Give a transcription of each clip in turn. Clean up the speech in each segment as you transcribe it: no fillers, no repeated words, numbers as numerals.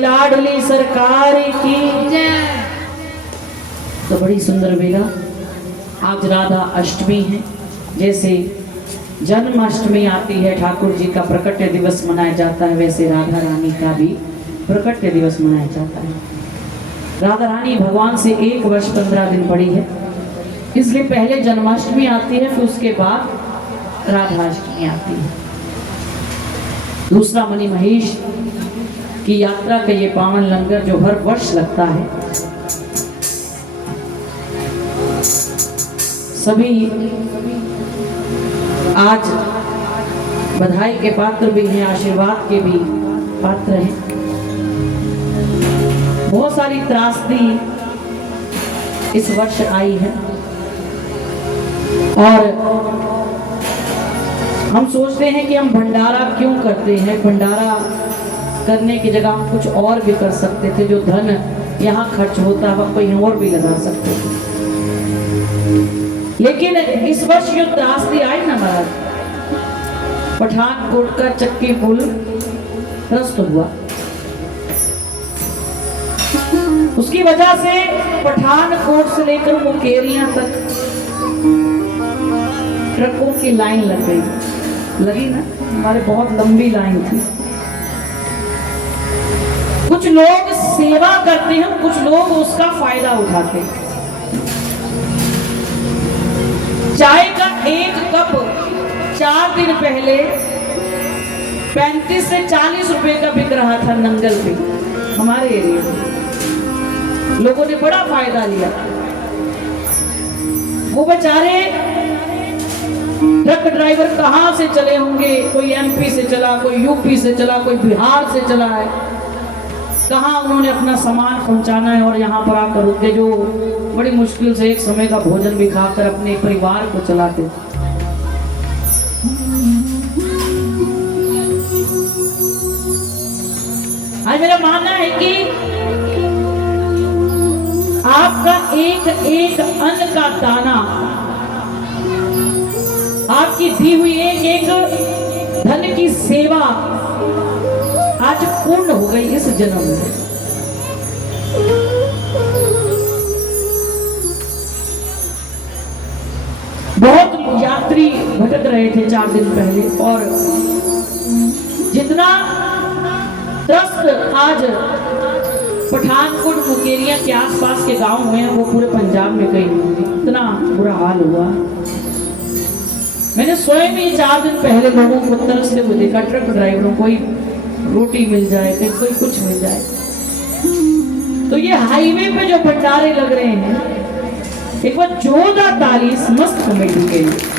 लाडली सरकार की जय। तो बड़ी सुंदर बेला, आज राधा अष्टमी है। जैसे जन्माष्टमी आती है, ठाकुर जी का प्रकट्य दिवस मनाया जाता है, वैसे राधा रानी का भी प्रकट्य दिवस मनाया जाता है। राधा रानी भगवान से 1 वर्ष 15 दिन बड़ी है, इसलिए पहले जन्माष्टमी आती है, फिर उसके बाद राधाष्टमी आती है। दूसरा मणि महेश की यात्रा का ये पावन लंगर जो हर वर्ष लगता है, सभी आज बधाई के पात्र भी हैं, आशीर्वाद के भी पात्र हैं। बहुत सारी त्रासदी इस वर्ष आई है और हम सोचते हैं कि हम भंडारा क्यों करते हैं। भंडारा करने की जगह हम कुछ और भी कर सकते थे। जो धन यहाँ खर्च होता है हम कहीं और भी लगा सकते थे, लेकिन इस वर्ष जो त्रासदी आई ना महाराज, पठानकोट का चक्की पुल ध्वस्त हुआ। उसकी वजह से पठानकोट से लेकर मुकेरियां तक ट्रकों की लाइन लग गई। लगी ना, हमारे बहुत लंबी लाइन थी। कुछ लोग सेवा करते हैं, कुछ लोग उसका फायदा उठाते हैं। चाय का एक कप 4 दिन पहले 35 से 40 रुपए का बिक रहा था नंगल पे, हमारे एरिया में। लोगों ने बड़ा फायदा लिया। वो बेचारे ट्रक ड्राइवर कहां से चले होंगे, कोई एमपी से चला, कोई यूपी से चला, कोई बिहार से चला है, कहां उन्होंने अपना सामान पहुंचाना है, और यहाँ पर आकर रुके, जो बड़ी मुश्किल से एक समय का भोजन भी खाकर अपने परिवार को चलाते। आज मेरा मानना है कि आपका एक एक अन्न का दाना, आपकी दी हुई एक एक धन की सेवा आज पूर्ण हो गई इस जन्म में। बहुत यात्री भटक रहे थे 4 दिन पहले, और जितना ट्रस्ट आज पठानकोट मुकेरिया के आसपास के गांव हुए हैं, वो पूरे पंजाब में कहीं होंगे। इतना बुरा हाल हुआ। मैंने स्वयं ही 4 दिन पहले लोगों को तरसते हुए देखा, ट्रक ड्राइवरों, कोई रोटी मिल जाए, कोई कुछ मिल जाए। तो ये हाईवे पे जो भंडारे लग रहे हैं, एक बार जोरदार ताली इस मस्त कमेटी के लिए।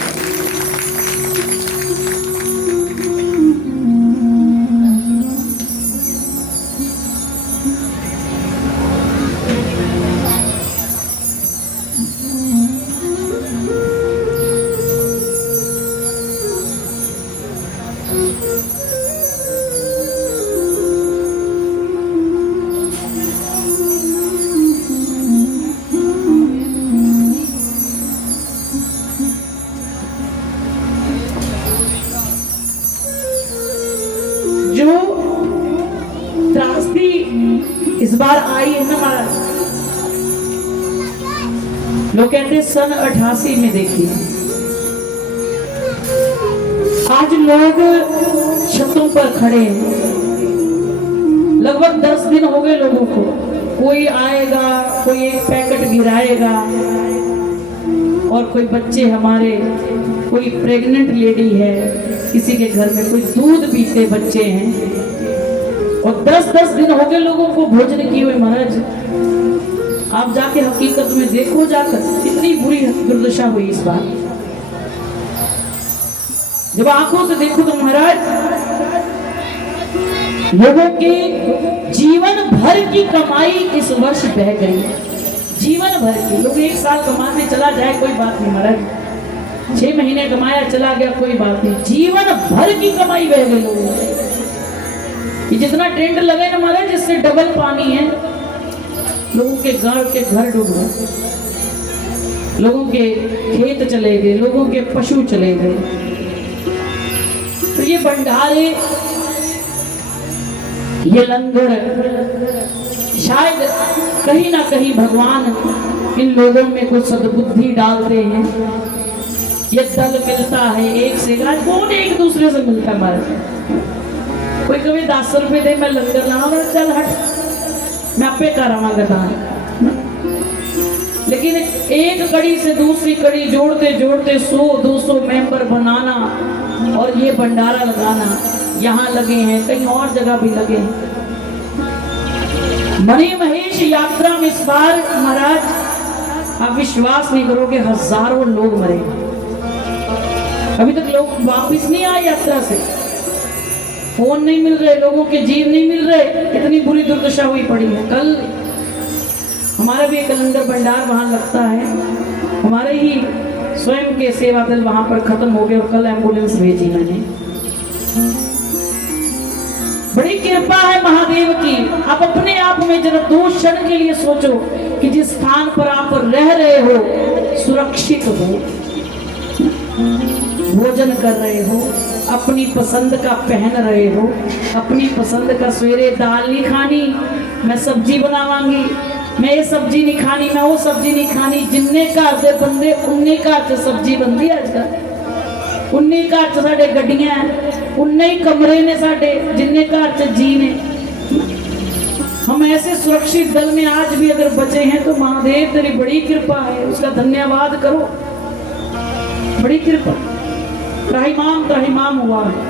जो त्रासदी इस बार आई है ना महाराज, लोग कहते हैं सन 88 में देखी। आज लोग छतों पर खड़े हैं, लगभग 10 दिन हो गए लोगों को। कोई आएगा, कोई एक पैकेट गिराएगा, और कोई बच्चे हमारे, कोई प्रेग्नेंट लेडी है, किसी के घर में कोई दूध पीते बच्चे हैं, और 10-10 दिन हो गए लोगों को भोजन किए हुए। महाराज आप जाके हकीकत में देखो, जाकर कितनी बुरी दुर्दशा हुई इस बार। जब आंखों से देखो तो महाराज लोगों के जीवन भर की कमाई इस वर्ष बह गई। जीवन भर की, लोग 1 साल कमाने चला जाए कोई बात नहीं महाराज, 6 महीने कमाया चला गया कोई बात नहीं, जीवन भर की कमाई बह गई लोगों की। जितना टेंट लगे ना महाराज, जिससे डबल पानी है, लोगों के घर डूब गए, लोगों के खेत चले गए, लोगों के पशु चले गए। तो ये भंडारे, ये लंगर, शायद कहीं ना कहीं भगवान इन लोगों में कुछ सद्बुद्धि डालते हैं। ये दल मिलता है एक से, आज कौन एक दूसरे से मिलता है हमारे। कोई कभी 10 रुपए दे, मैं लंगर लाऊंगा, चल हट, मैं आपे करावांगा दान। लेकिन एक कड़ी से दूसरी कड़ी जोड़ते जोड़ते 100-200 मेंबर बनाना और ये भंडारा लगाना, यहाँ लगे हैं, कहीं और जगह भी लगे हैं। मणि महेश यात्रा में इस बार महाराज आप विश्वास नहीं करोगे, हजारों लोग मरे। अभी तक लोग वापस नहीं आए यात्रा से, फोन नहीं मिल रहे, लोगों के जीव नहीं मिल रहे, इतनी बुरी दुर्दशा हुई पड़ी है। कल हमारा भी एक लंगर भंडार वहां लगता है, हमारे ही स्वयं के सेवा दल वहां पर खत्म हो गए और कल एम्बुलेंस भेजी मैंने। बड़ी कृपा है महादेव की। आप अपने आप में जरा 2 क्षण के लिए सोचो कि जिस स्थान पर आप रह रहे हो सुरक्षित हो, भोजन कर रहे हो, अपनी पसंद का पहन रहे हो, अपनी पसंद का, सवेरे दाल नहीं खानी मैं सब्जी बनावांगी, मैं ये सब्जी नहीं खानी, मैं वो सब्जी नहीं खानी। जिन्ने घर दे बंदे उन्ने घर च सब्जी बनती है अजकल, उन्ने घर च साडे गड्डियां हैं, उन्ने ही कमरे ने साडे जिन्ने घर च जी ने। हम ऐसे सुरक्षित दल में आज भी अगर बचे हैं तो महादेव तेरी बड़ी कृपा है, उसका धन्यवाद करो, बड़ी कृपा। त्राहिमाम हुआ है।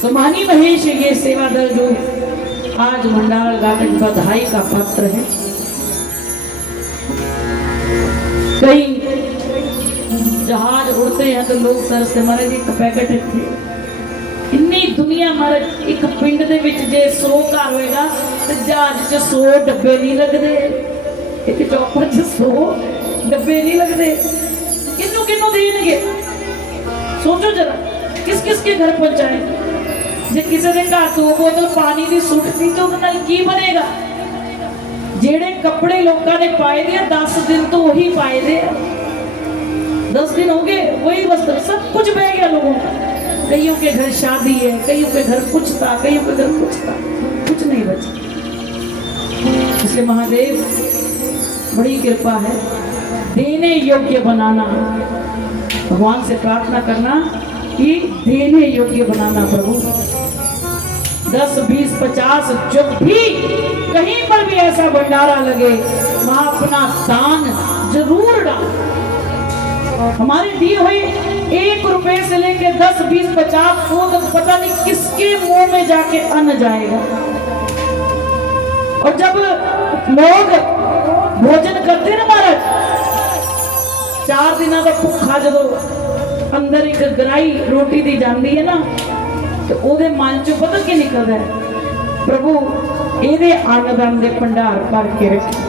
तो मानी महेश ये सेवा दल जो आज मंडाल घाटन बधाई का पात्र है। कई जहाज उड़ते हैं तो लोग तरस से मारे एक पैकेट थे इन्नी दुनिया मारे एक पिंड दे विच जे 100 घर होएगा तो जहाज च 100 डब्बे नहीं लगते, एक चौपर च 100 डब्बे नहीं लगते। किन्नू किन्नू देंगे सोचो जरा, किस किस के घर पहुंचाएंगे। जे किसी ने घर 2 बोतल पानी की सुटती तो की बनेगा। जेड़े कपड़े लोगों ने पाए दे 10 दिन तो वही पाए दे, 10 दिन हो गए वही वस्त्र, सब कुछ बह गया लोगों का। कईयों के घर शादी है, कईयों के घर कुछ था, कईयों के घर कुछ था, कुछ नहीं बचा। इसलिए महादेव बड़ी कृपा है, देने योग्य बनाना। भगवान से प्रार्थना करना कि देने योग्य बनाना प्रभु। 10, 20, 50 जब भी कहीं पर भी ऐसा भंडारा लगे वहां अपना दान जरूर डाल। हमारे दिए हुए 1 रुपए से लेके 10, 20, 50 वो तो पता नहीं किसके मुंह में जाके अन्न जाएगा। और जब लोग भोजन करते ना महाराज 4 दिन का भुखा जो अंदर एक गराई रोटी दी जाती है ना तो ओदे मन चो पता क्या निकलता है, प्रभु एदे अन्नदान दे भंडार भर के रखे।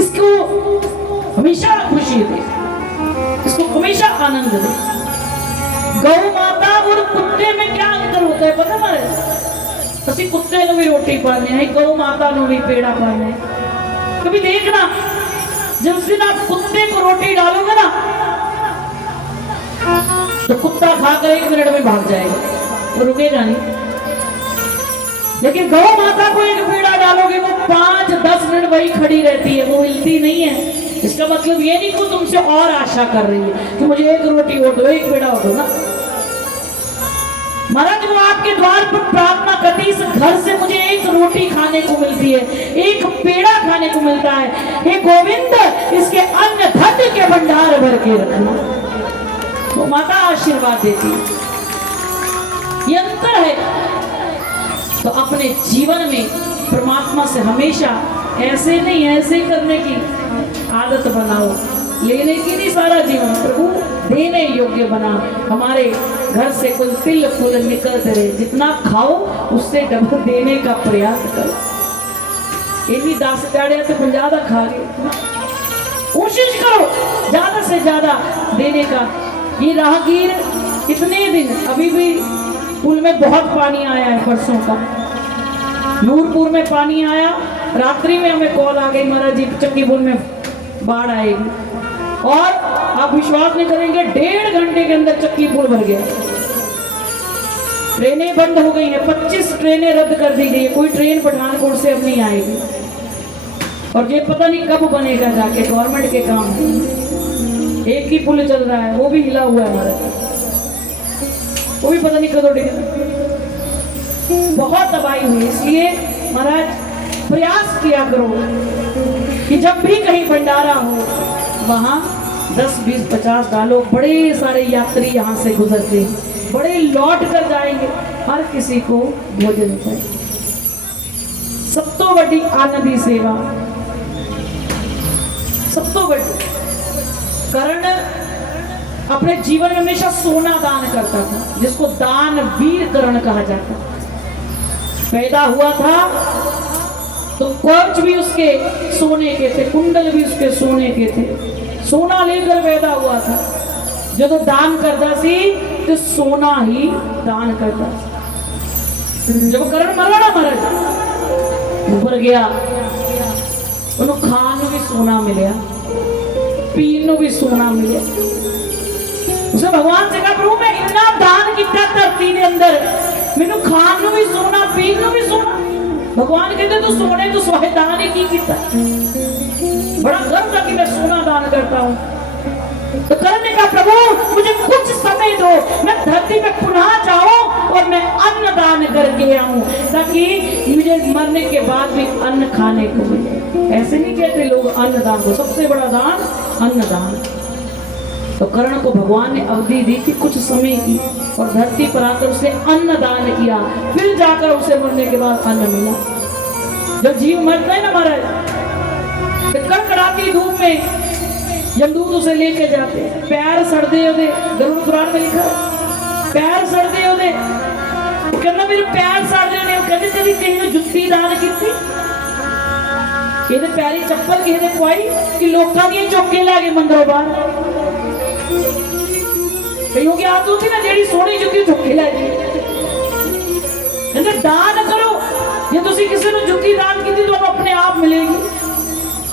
इसको हमेशा खुशी दे, इसको हमेशा आनंद दे। गौ माता और कुत्ते में क्या अंतर होता है पता है? ਅਸੀਂ कुत्ते को भी रोटी पाने हैं, गौ माता को भी पेड़ा पाने हैं। कभी देखना जिस दिन आप कुत्ते को रोटी डालोगे ना तो कुत्ता खाकर 1 मिनट में भाग जाएगा, तो रुकेगा नहीं। लेकिन गौ माता को एक पेड़ा डालोगे वो 5-10 मिनट वही खड़ी रहती है, वो हिलती नहीं है। इसका मतलब ये नहीं कि तुमसे और आशा कर रही है कि मुझे 1 रोटी और दो, 1 पेड़ा और दो ना। महाराज वो आपके द्वार पर प्रार्थना करती, इस घर से मुझे 1 रोटी खाने को मिलती है, 1 पेड़ा खाने को मिलता है, हे गोविंद इसके अन्न धन के भंडार भर के रखना। तो माता आशीर्वाद देती है, ये अंतर है। तो अपने जीवन में परमात्मा से हमेशा ऐसे नहीं ऐसे करने की आदत बनाओ, लेने की नहीं सारा जीवन, प्रभु देने योग्य बना। हमारे घर से कुल तिल फूल निकलते रहे, जितना खाओ उससे डबल देने का प्रयास करो। इन्हीं 10 चाड़े तो 50 खा गए, कोशिश करो ज्यादा से ज्यादा देने का। ये राहगीर कितने दिन, अभी भी पुल में बहुत पानी आया है, परसों का नूरपुर में पानी आया, रात्रि में हमें कॉल आ गई महाराज जी चक्कीपुर में बाढ़ आएगी, और आप विश्वास नहीं करेंगे 1.5 घंटे के अंदर चक्कीपुर भर गया। ट्रेनें बंद हो गई हैं, 25 ट्रेनें रद्द कर दी गई है, कोई ट्रेन पठानकोट से अब नहीं आएगी। और ये पता नहीं कब बनेगा, जाके गवर्नमेंट के काम है। एक ही पुल चल रहा है, वो भी हिला हुआ है हमारा, वो भी पता नहीं कब उठेगा। बहुत तबाही हुई, इसलिए महाराज प्रयास किया करो कि जब भी कहीं भंडारा हो वहाँ 10, 20, 50 डालो। बड़े सारे यात्री यहाँ से गुजरते हैं, बड़े लौट कर जाएंगे, हर किसी को भोजन चाहिए। सब तो बड़ी आनंदी सेवा, सब तो बड़ी। कर्ण अपने जीवन में हमेशा सोना दान करता था, जिसको दान वीर कर्ण कहा जाता। पैदा हुआ था तो कवच भी उसके सोने के थे, कुंडल भी उसके सोने के थे, सोना लेकर पैदा हुआ था। जो तो दान करता सी तो सोना ही दान करता। जब करण मरा ना महाराज ऊपर गया, उन्होंने खान भी सोना मिले, पीन भी सोना मिले, उसने भगवान से कहा प्रभु मैं इतना दान किया धरती के अंदर, मैनू खान नू भी सोना पीन नू भी सोना। भगवान कहते तू सोने तो सोहे दान ही की किया, बड़ा गर्व था कि मैं सोना दान करता हूँ। तो करण ने कहा प्रभु मुझे कुछ समय दो, मैं धरती पे पुनः जाऊं और मैं अन्न दान करके आऊं, ताकि मुझे मरने के बाद भी अन्न खाने को मिले। ऐसे नहीं कहते लोग अन्न दान को, सबसे बड़ा दान अन्न दान। तो कर्ण को भगवान ने अवधि दी थी कुछ समय की, और धरती पर आकर उसने अन्न दान किया, फिर जाकर उसे मरने के बाद अन्न मिला। जब जीव मरता है ना महाराज, तो कड़कड़ाती धूप में यमदूत उसे लेके जाते, पैर सड़दे ओदे, गरुड़ पुराण में लिखा पैर सड़दे ओदे, कहना मेरे पैर सड़ रहे ने। कहते तेरी किसी ने जुत्ती दान की, किसी पैरी चप्पल किसी ने पवाई कि लोगों दी चौके लै गए मंदिरों बाहर। कईयों की आदत होती ना जेड़ी सोहनी जुत्ती चौके लै गई। कहते दान करो, जे तुसी किसी ने जुत्ती दान की तो अपने आप मिलेगी।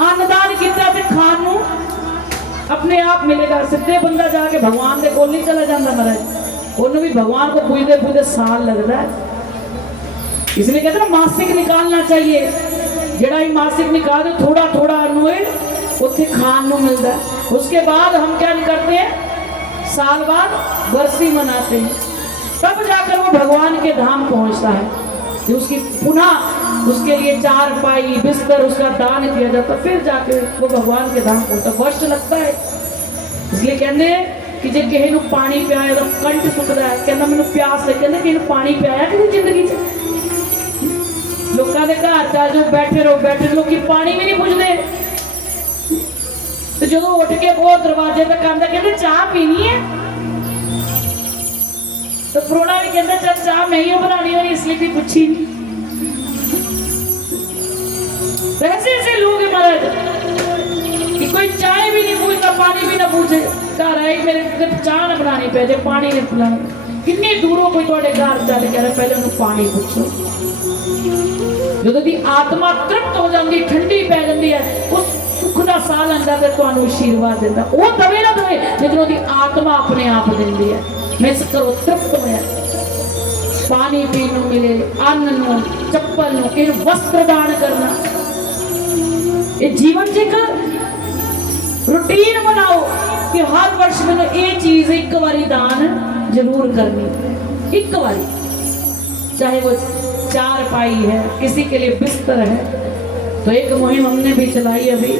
अन्न दान किया ते खान नू अपने आप मिलेगा। सीधे बंदा जाके भगवान के कोल नहीं चला जाता महाराज, उन्होंने भी भगवान को पूजते पूजते साल लगता है। इसलिए कहते ना मासिक निकालना चाहिए, जड़ा ही मासिक निकाल दो थोड़ा थोड़ा अन्न उत्थे खान नू मिलता है। उसके बाद हम क्या करते हैं, साल बाद बरसी मनाते हैं, तब जाकर वो भगवान के धाम पहुंचता है। तो उसकी पुनः उसके लिए चार पाई बिस्तर उसका दान किया जाता, फिर जाके वो भगवान के धाम पहुंचता। वर्ष लगता है। इसलिए कहते हैं कि जे किसी को पानी पियाया तो कंठ सुखता है, कहना मैंने प्यास है, कहते किसी पानी पियाया किसी जिंदगी च लोगों के घर चल जो बैठे रहो लोग पानी भी नहीं पुछते। तो जो उठ के वो दरवाजे तक आंदा कहते चाह पीनी है, तो प्रोना भी कहता चल चाह मैं ही बनानी है, इसलिए भी पूछी नहीं। ऐसे ऐसे लोग हैं महाराज कि कोई चाय भी नहीं पूछता, पानी भी ना पूछे, घर आए मेरे चाह ना बनानी पे जे पानी नहीं पिलाना। कितनी दूरों कोई थोड़े घर चल के पहले उन्हें पानी पूछो। जो दी आत्मा तृप्त हो जाती, ठंडी पै जाती है, उस सुख का साह लंदा तो तुहानू आशीर्वाद देता। वो दवे ना दवे, लेकिन उसकी आत्मा अपने आप देती है। मैं करो तृप्त होया, पानी पीने मिले, अन्न नू चप्पल नू, कि वस्त्र दान करना। ये जीवन च एक रूटीन बनाओ कि हर वर्ष मैंने ये चीज एक बारी दान जरूर करनी, एक बारी। चाहे वो चार पाई है, किसी के लिए बिस्तर है। तो एक मुहिम हमने भी चलाई अभी।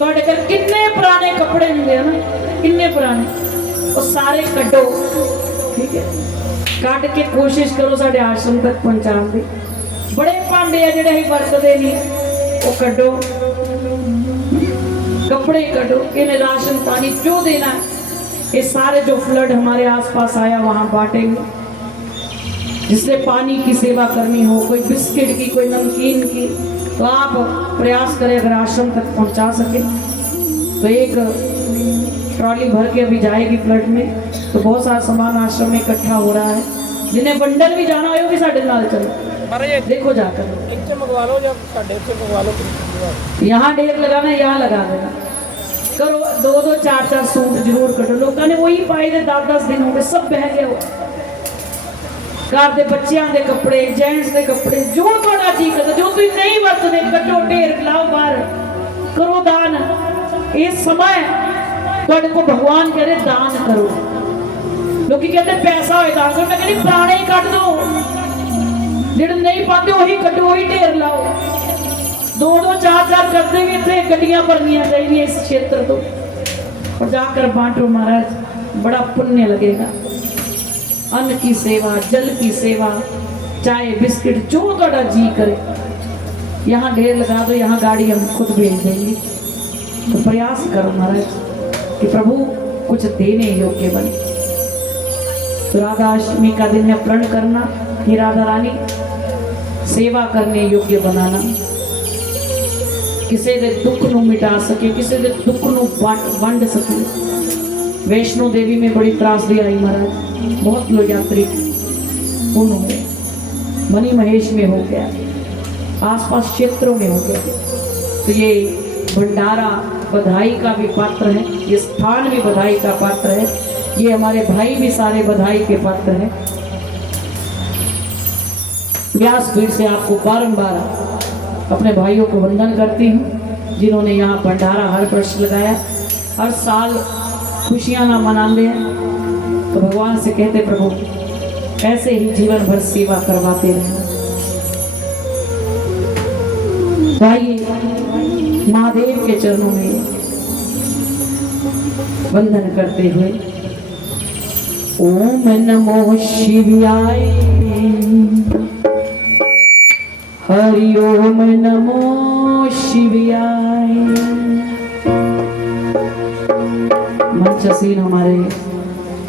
तो कितने पुराने कपड़े होंगे ना, कितने पुराने, वो सारे कटो, ठीक है, कट के कोशिश करो साढ़े आश्रम तक पहुंचाने की। बड़े भांडे है जेडे ही वरतते नहीं, वो कटो, कपड़े कटो, इन्हें राशन पानी जो देना है, ये सारे जो फ्लड हमारे आसपास आया वहां बांटेंगे। जिससे पानी की सेवा करनी हो, कोई बिस्किट की, कोई नमकीन की, तो आप प्रयास करें अगर आश्रम तक पहुंचा सके। तो एक ट्रॉली भर के अभी जाएगी फ्लड में, तो बहुत सारा सामान आश्रम में इकट्ठा हो रहा है। जिन्हें बंडल भी जाना हो भी साढ़े नाल चलो, देखो जाकर मंगवा लो, मंगवा लो, यहाँ ढेर लगाना, यहाँ लगा देना, करो 2-2 4-4 सूट जरूर कटो। लोगों ने वही पाए थे 10-10 दिन हो गए, सब बह गए हो। घर के बच्चों के कपड़े, जेंट्स के कपड़े, जो थोड़ा जी करता, जो तुम नहीं वरतते कटो, ढेर लाओ बाहर, करो दान। ये समय थोड़े को भगवान कह रहे दान करो। लोग कहते पैसा हो दान करो, मैं कहती पुराने ही कट दो, जेड़े नहीं पाते वही कटो, वही ढेर लाओ। 2-2 4-4 करते भी इतने गड्डियां भरनिया चाहिए इस क्षेत्र तो, और जाकर बांटो महाराज, बड़ा पुण्य लगेगा। अन्न की सेवा, जल की सेवा, चाय बिस्किट जो थोड़ा जी करे, यहाँ ढेर लगा दो, यहाँ गाड़ी हम खुद भेज देंगे। तो प्रयास करो महाराज कि प्रभु कुछ देने योग्य बने। तो राधा अष्टमी का दिन है प्रण करना कि राधा रानी सेवा करने योग्य बनाना, किसी के दुख नू मिटा सके, किसी के दुख नू वंड सके। वैष्णो देवी में बड़ी त्रासदी आई महाराज, बहुत लोग यात्री पूर्ण हो गए, मनी महेश में हो गया, आसपास क्षेत्रों में हो गया। तो ये भंडारा बधाई का भी पात्र है, ये स्थान भी बधाई का पात्र है, ये हमारे भाई भी सारे बधाई के पात्र हैं। व्यासपीठ से आपको बारंबार अपने भाइयों को वंदन करती हूँ जिन्होंने यहाँ भंडारा हर वर्ष लगाया। हर साल खुशियाँ ना मनाते हैं तो भगवान से कहते प्रभु ऐसे ही जीवन भर सेवा करवाते रहे। आइए महादेव के चरणों में वंदन करते हुए ओम नमो शिवाय, हरि ओम नमो शिवाय। मंचासीन हमारे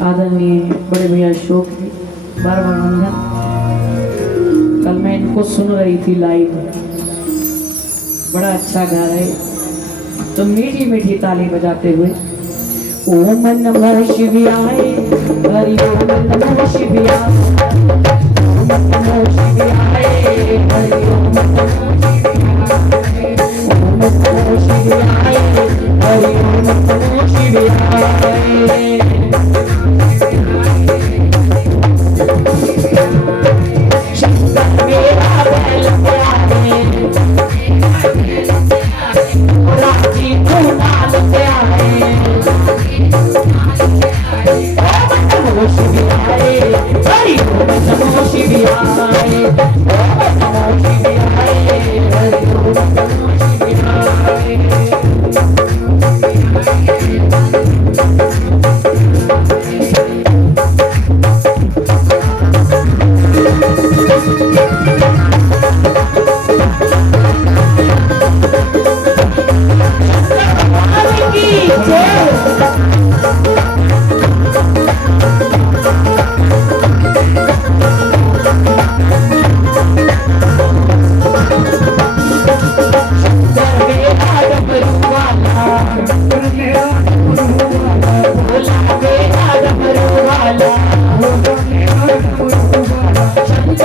आदरणीय बड़े भैया अशोक जी, बार बार वंदन। कल मैं इनको सुन रही थी लाइव, बड़ा अच्छा गा रहे, तो मीठी मीठी ताली बजाते हुए ओम नमो शिवाय, हरि ओम नमो शिवाय, ओम नमो शिवाय, हरि ओम नमो शिवाय, ओम नमो शिवाय, हरि ओम नमो शिवाय। शंकर मेरा बैल प्यारे, राजी तू नाल प्यारे, ओम नमो शिवाय, हरि ओम नमो शिवाय, ओम नमो शिवाय, हरि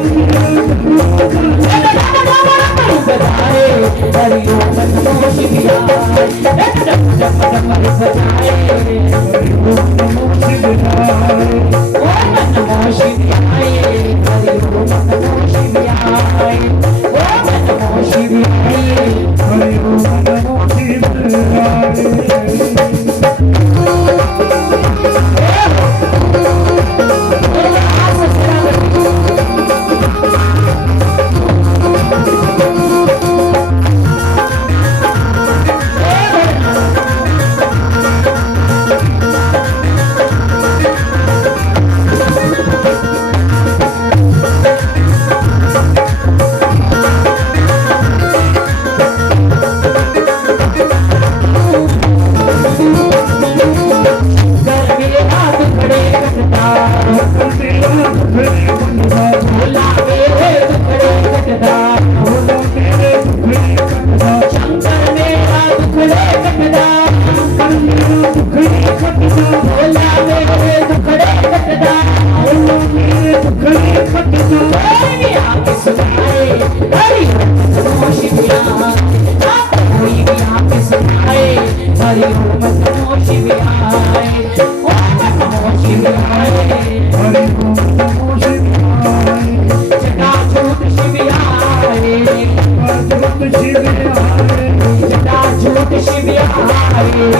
ओम नमो शिवाय।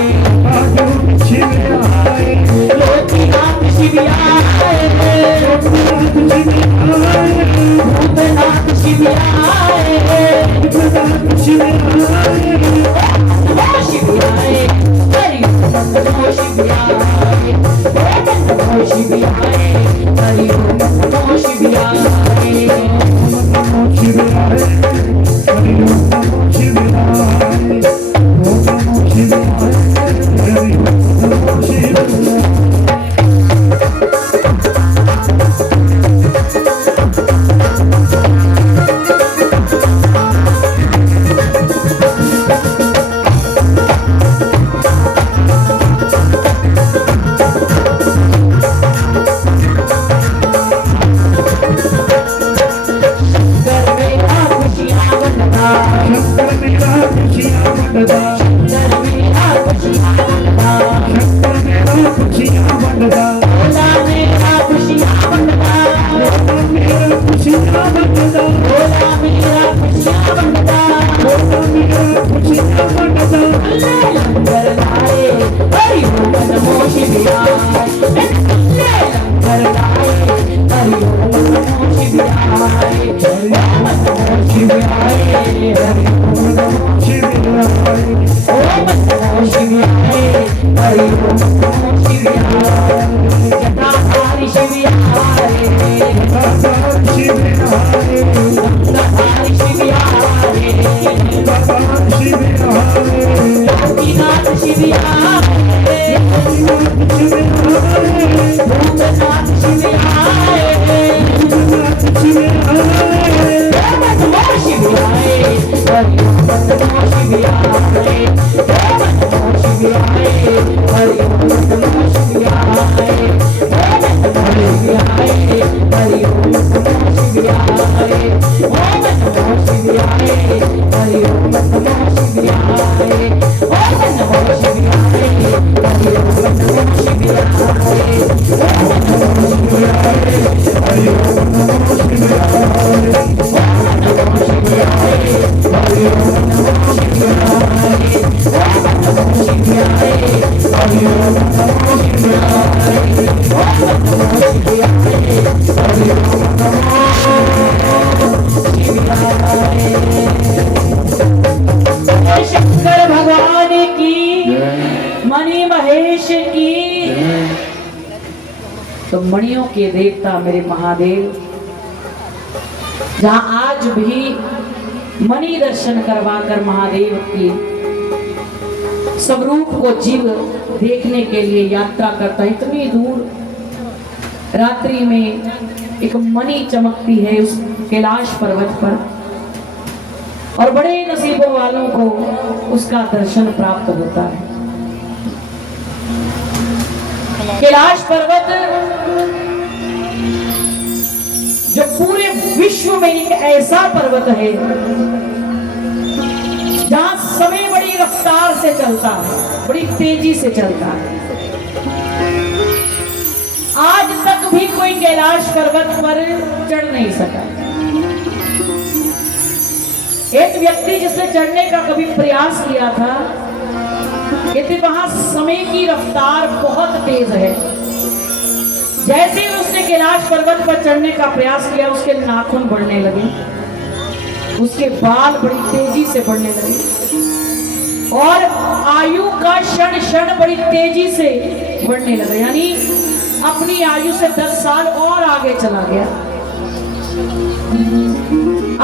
तो मणियों के देवता मेरे महादेव, जहां आज भी मणि दर्शन करवाकर महादेव की स्वरूप को जीव देखने के लिए यात्रा करता है। इतनी दूर रात्रि में एक मणि चमकती है उस कैलाश पर्वत पर, और बड़े नसीबों वालों को उसका दर्शन प्राप्त होता है। कैलाश पर्वत जो पूरे विश्व में एक ऐसा पर्वत है जहां समय बड़ी रफ्तार से चलता है, बड़ी तेजी से चलता है। आज तक भी कोई कैलाश पर्वत पर चढ़ नहीं सका। एक व्यक्ति जिसने चढ़ने का कभी प्रयास किया था, कहते वहां समय की रफ्तार बहुत तेज है। जैसे ही उसने कैलाश पर्वत पर चढ़ने का प्रयास किया, उसके नाखून बढ़ने लगे, उसके बाल बड़ी तेजी से बढ़ने लगे, और आयु का क्षण क्षण बड़ी तेजी से बढ़ने लगा। यानी अपनी आयु से 10 साल और आगे चला गया।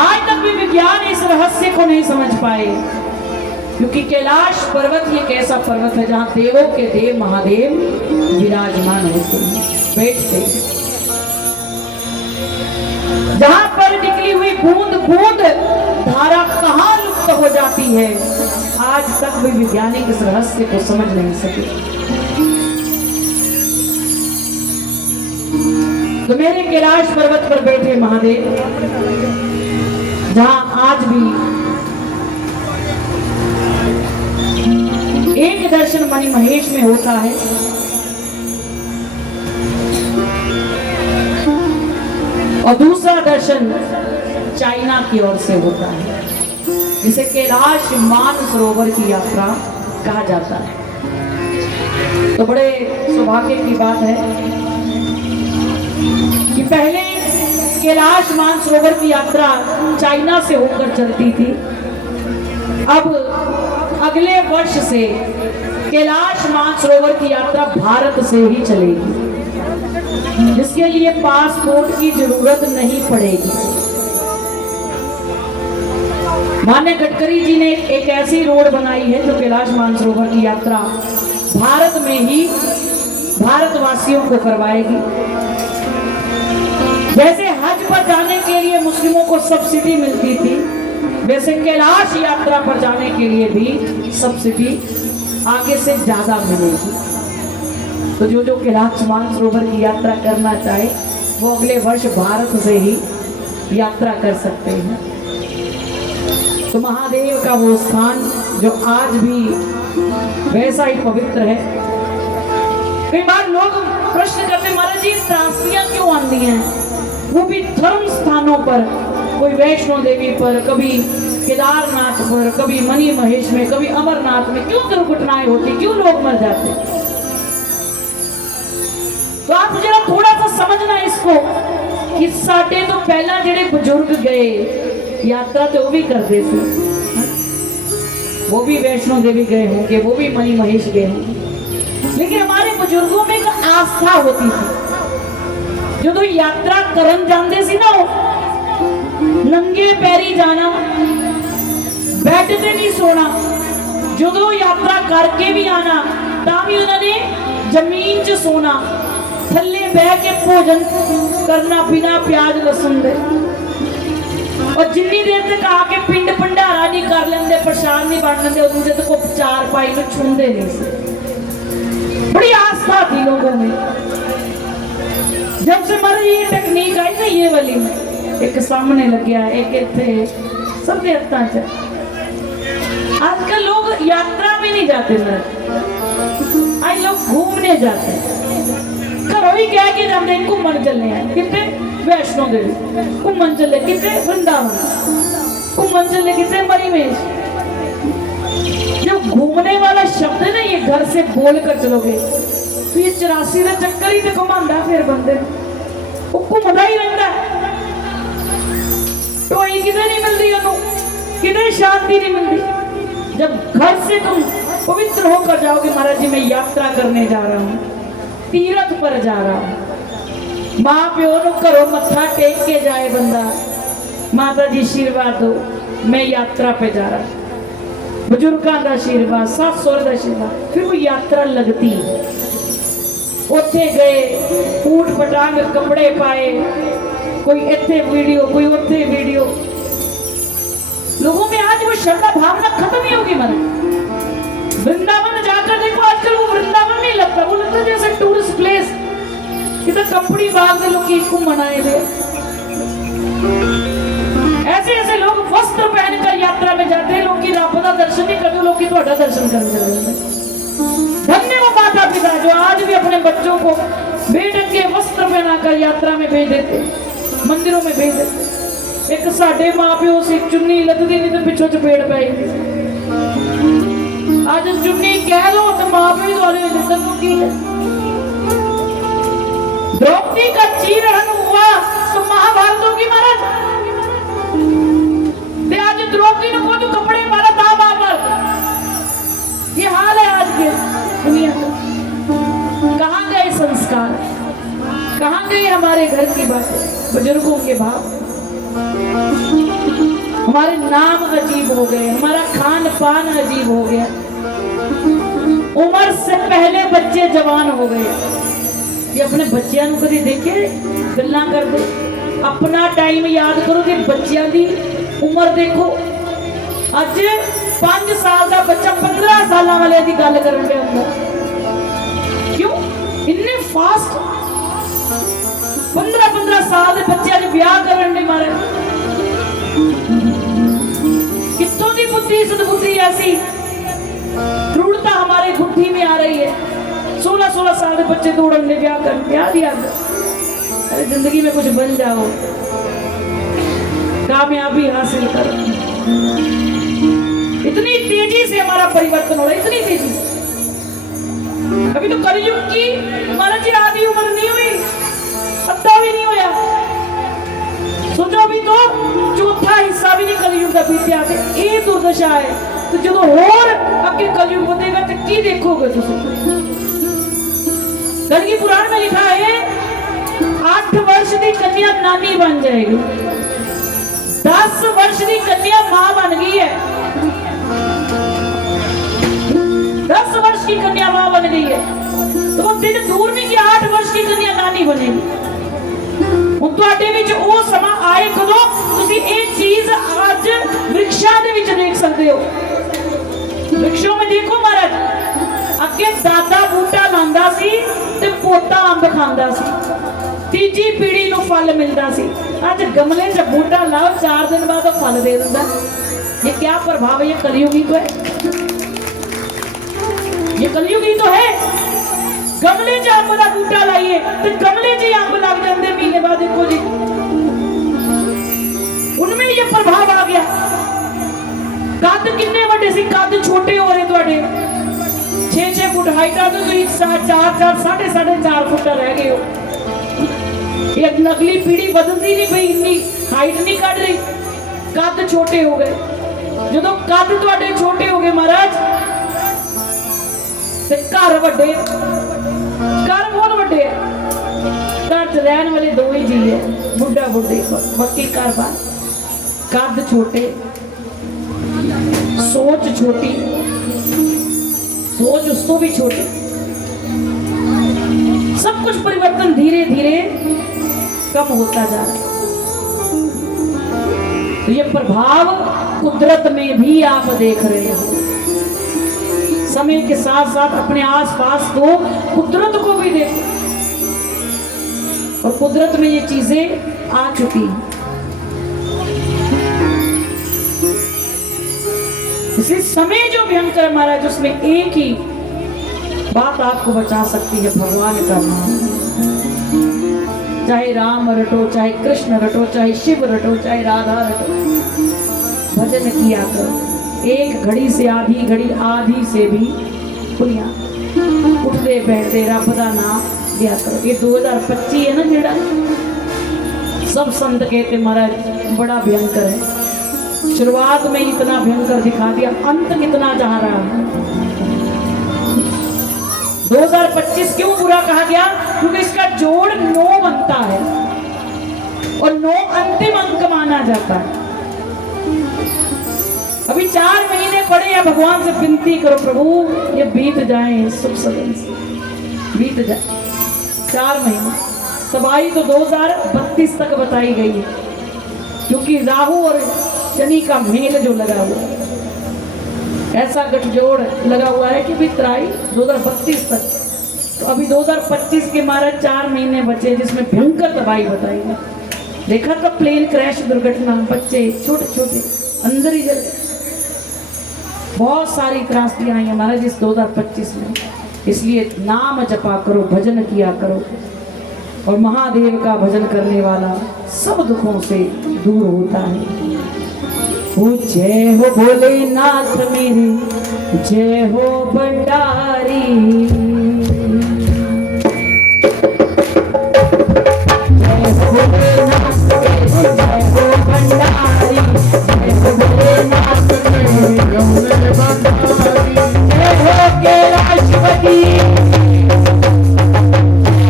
आज तक भी विज्ञान इस रहस्य को नहीं समझ पाए, क्योंकि कैलाश पर्वत एक ऐसा पर्वत है जहां देवों के देव महादेव विराजमान होते हैं, बैठते हैं, जहां पर निकली हुई बूंद बूंद धारा कहां लुप्त हो जाती है, आज तक भी वैज्ञानिक इस रहस्य को समझ नहीं सके। तो मेरे कैलाश पर्वत पर बैठे महादेव, जहां आज भी एक दर्शन मणि महेश में होता है, और दूसरा दर्शन चाइना की ओर से होता है, जिसे कैलाश मानसरोवर की यात्रा कहा जाता है। तो बड़े सौभाग्य की बात है कि पहले कैलाश मानसरोवर की यात्रा चाइना से होकर चलती थी। अब अगले वर्ष से कैलाश मानसरोवर की यात्रा भारत से ही चलेगी, जिसके लिए पासपोर्ट की जरूरत नहीं पड़ेगी। माननीय गडकरी जी ने एक ऐसी रोड बनाई है जो कैलाश मानसरोवर की यात्रा भारत में ही भारतवासियों को करवाएगी। जैसे हज पर जाने के लिए मुस्लिमों को सब्सिडी मिलती थी, वैसे कैलाश यात्रा पर जाने के लिए भी सब्सिडी आगे से ज्यादा मिलेगी। तो जो कैलाश मानसरोवर की यात्रा करना चाहे वो अगले वर्ष भारत से ही यात्रा कर सकते हैं। तो महादेव का वो स्थान जो आज भी वैसा ही पवित्र है। कई बार लोग प्रश्न करते, महाराज जी त्रासदियां क्यों आती हैं, वो भी धर्म स्थानों पर, कोई वैष्णो देवी पर, कभी केदारनाथ पर, कभी मणि महेश में, कभी अमरनाथ में, क्यों दुर्घटनाएं होती, क्यों लोग मर जाते? तो आप जरा थोड़ा सा समझना इसको कि साडे तो पहला जेडे बुजुर्ग गए यात्रा तो वो भी करते थे, वो भी वैष्णो देवी गए होंगे, वो भी मणि महेश गए होंगे, लेकिन हमारे बुजुर्गों में एक आस्था होती थी। जो यात्रा करन जाते सी ना, नंगे पैरी जाना, बैठ ते नहीं सोना, जो यात्रा करके भी आना भी उन्होंने जमीन च सोना, थल्ले बह के भोजन करना बिना प्याज लहसुन दे, और जिन्नी देर तक आके पिंड भंडारा नहीं कर लेंदे, प्रसाद नहीं बन लेंदे, उन्हें तक को चार पाई में छूंदे नहीं। बड़ी आस्था थी लोगों में। जब से हमारी ये टेक्निक आई ना, ये वाली एक सामने लग गया, एक इत्थे, सब देवता च। आजकल लोग यात्रा में नहीं जाते ना, आज लोग घूमने जाते हैं। घरों ही कह के जाते हैं घूमन चलने हैं, कितने वैष्णो देवी घूमन चले, कितने वृंदावन घूमन चले, कितने मणि महेश। जो घूमने वाला शब्द है ना, ये घर से बोल कर चलोगे तो ये 84 का चक्कर ही तो घुमांदा, फिर बंदे वो घूमता ही रहता है। तो ये किधर नहीं मिलती, किधर शांति नहीं मिलती। जब घर से तुम पवित्र होकर जाओगे, महाराज जी मैं यात्रा करने जा रहा हूँ, तीर्थ पर जा रहा हूँ, मां प्यो नूं घरों मत्था टेक के जाए बंदा, माता जी आशीर्वाद दो, मैं यात्रा पे जा रहा। बुजुर्गों का आशीर्वाद, सास सहुरे का आशीर्वाद, फिर वो यात्रा लगती। उथे गए, ऊट पटांग कपड़े पाए, कोई इत्थे वीडियो, कोई उत्थे वीडियो। लोगों में आज वो श्रद्धा भावना खत्म ही होगी। मन वृंदावन जाकर देखो, आजकल वो वृंदावन नहीं लगता, वो लगता है जैसे टूरिस्ट प्लेस, कितना कंपनी बाग में लोग घूमन आए थे। ऐसे ऐसे लोग वस्त्र पहनकर यात्रा में जाते हैं, लोग की रब का दर्शन नहीं करते, लोग की ਤੁਹਾਡਾ दर्शन करने जाते हैं। धन्य वो माता पिता जो आज भी अपने बच्चों को बेढंगे वस्त्र पहनाकर यात्रा में भेज देते, मंदिरों में भेज देते। एक साडे मां प्यो से चुन्नी लददी नहीं तो पिछों चपेड़ पाई। आज चुन्नी कह दो तो मां प्यो वाले तनु की है। द्रौपदी का चीरहरण हुआ तो महाभारत होगी महाराज। आज द्रौपदी ने को तो कपड़े मारा था बाबर। ये हाल है आज के दुनिया का। कहाँ गए संस्कार, कहाँ गए हमारे घर की बातें, बुजुर्गों के भाव। हमारे नाम अजीब हो गए, हमारा खान पान अजीब हो गया। उम्र से पहले बच्चे जवान हो गए। ये अपने बच्चों को कभी देखे गल्ला कर दो, अपना टाइम याद करो कि बच्चों की उम्र देखो। अज 5 साल का बच्चा 15 साल वाले की गल कर रहा है। क्यों इन्ने फास्ट 15-15 साल के बच्चे अज ब्याह करने मारे। कितों की बुद्धि सदबुद्धि ऐसी क्रूरता हमारे बुद्धि में आ रही है। 16-16 साल के बच्चे दौड़ने ब्याह कर ब्याह दिया। अरे जिंदगी में कुछ बन जाओ, कामयाबी हासिल करो। इतनी तेजी से हमारा परिवर्तन हो रहा है, इतनी तेजी से। अभी तो कलयुग की महाराज जी आधी उम्र नहीं हुई, अद्धा भी नहीं होया। सोचो अभी तो चौथा हिस्सा भी नहीं कलयुग का बीत्या। ये दुर्दशा है तो जो होर अगे कलयुग बनेगा तो की देखोगे तुम। कलगी पुराण में लिखा है 8 वर्ष की कन्या नानी बन जाएगी, 10 वर्ष की कन्या मां बन गई है। 10 वर्ष की कन्या मां बन गई है तो वो दिन दूर नहीं कि 8 वर्ष की कन्या नानी बनेगी। ਹੁਣ ਤੁਹਾਡੇ ਵਿੱਚ ਉਹ ਸਮਾਂ ਆਏ ਕਦੋਂ ਤੁਸੀਂ ਇਹ ਚੀਜ਼ ਅੱਜ ਵ੍ਰਿਕਸ਼ਾਂ ਦੇ ਵਿੱਚ ਦੇਖ ਸਕਦੇ ਹੋ। ਵ੍ਰਿਕਸ਼ੋਂ में देखो महाराज, ਅੱਗੇ ਦਾਦਾ ਬੂਟਾ ਲਾਂਦਾ ਸੀ ਤੇ ਪੋਤਾ ਅੰਬ ਖਾਂਦਾ ਸੀ, ਤੀਜੀ ਪੀੜੀ ਨੂੰ ਫਲ ਮਿਲਦਾ ਸੀ। ਅੱਜ ਗਮਲੇ 'ਚ ਬੂਟਾ ਲਾਓ 4 दिन बाद ਉਹ फल दे ਦਿੰਦਾ। ये क्या प्रभाव है? ये कलयुगी तो है, ये कलयुगी तो है। गमले च अंब का बूटा लाइए तो गमले च अंब लग जाते महीने बाद। देखो जी उनमें ये प्रभाव आ गया। कद कितने बड़े सी, कद छोटे हो रहे थोड़े 6-6 फुट हाइट आ तो 4-4 4.5 फुट रह गए हो। ये नकली पीढ़ी बदलती नहीं भाई, इन्नी हाइट नहीं कट रही, कद छोटे हो गए। जो कद थोड़े छोटे हो गए महाराज ते घर वड्डे, घर बहुत वड्डे है। घर च रहने वाले 2 ही जी है, बुढ़ा बुढ़ी, बाकी घर बार। कद छोटे, सोच छोटी, सोच उसको भी छोटी। सब कुछ परिवर्तन धीरे धीरे कम होता जा रहा है। तो ये प्रभाव कुदरत में भी आप देख रहे हो। समय के साथ साथ अपने आसपास को, कुदरत को भी देखो। और कुदरत में ये चीजें आ चुकी हैं। इसलिए समय जो भयंकर है महाराज, उसमें एक ही बात आपको बचा सकती है, भगवान का नाम। चाहे राम रटो, चाहे कृष्ण रटो, चाहे शिव रटो, चाहे राधा रटो, भजन किया करो। एक घड़ी से आधी घड़ी, आधी से भी पुनिया उठते बैठते रब का नाम लिया करो। ये 2025 है ना, जेड़ा सब संत कहते महाराज बड़ा भयंकर है। शुरुआत में इतना भयंकर दिखा दिया, अंत कितना जा रहा है। 2025 क्यों बुरा कहा गया? क्योंकि इसका जोड़ 9 बनता है और 9 अंतिम अंक माना जाता है। अभी 4 महीने पड़े या भगवान से विनती करो प्रभु ये बीत जाए सुख सदन से, बीत जाए 4 महीने। सबाई तो 2032 तक बताई गई है, क्योंकि राहु और शनि का मेल जो लगा हुआ है, ऐसा गठजोड़ लगा हुआ है कि भी त्राई 2032 तक। तो अभी 2025 के मारा 4 महीने बचे, जिसमें भयंकर तबाही बताई है। देखा था प्लेन क्रैश दुर्घटना, बच्चे छोटे छोटे अंदर ही जल गए। बहुत सारी त्रासदियां आई हमारा जिस 2025 में। इसलिए नाम जपा करो, भजन किया करो, और महादेव का भजन करने वाला सब दुखों से दूर होता है। ओ जय हो भोलेनाथ मेरे, जय हो भंडारी, जय हो भोलेनाथ मेरे, जय हो भंडारी, जय हो भोलेनाथ मेरे, जय हो भंडारी, जय हो कैलाशपति,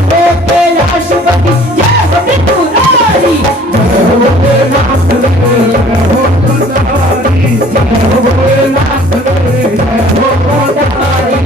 ओ कैलाशपति, जय हो त्रिपुरारी, जय हो भोलेनाथ मेरे, जय हो भंडारी, जय हो भोलेनाथ मेरे, जय हो भंडारी।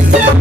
Yeah.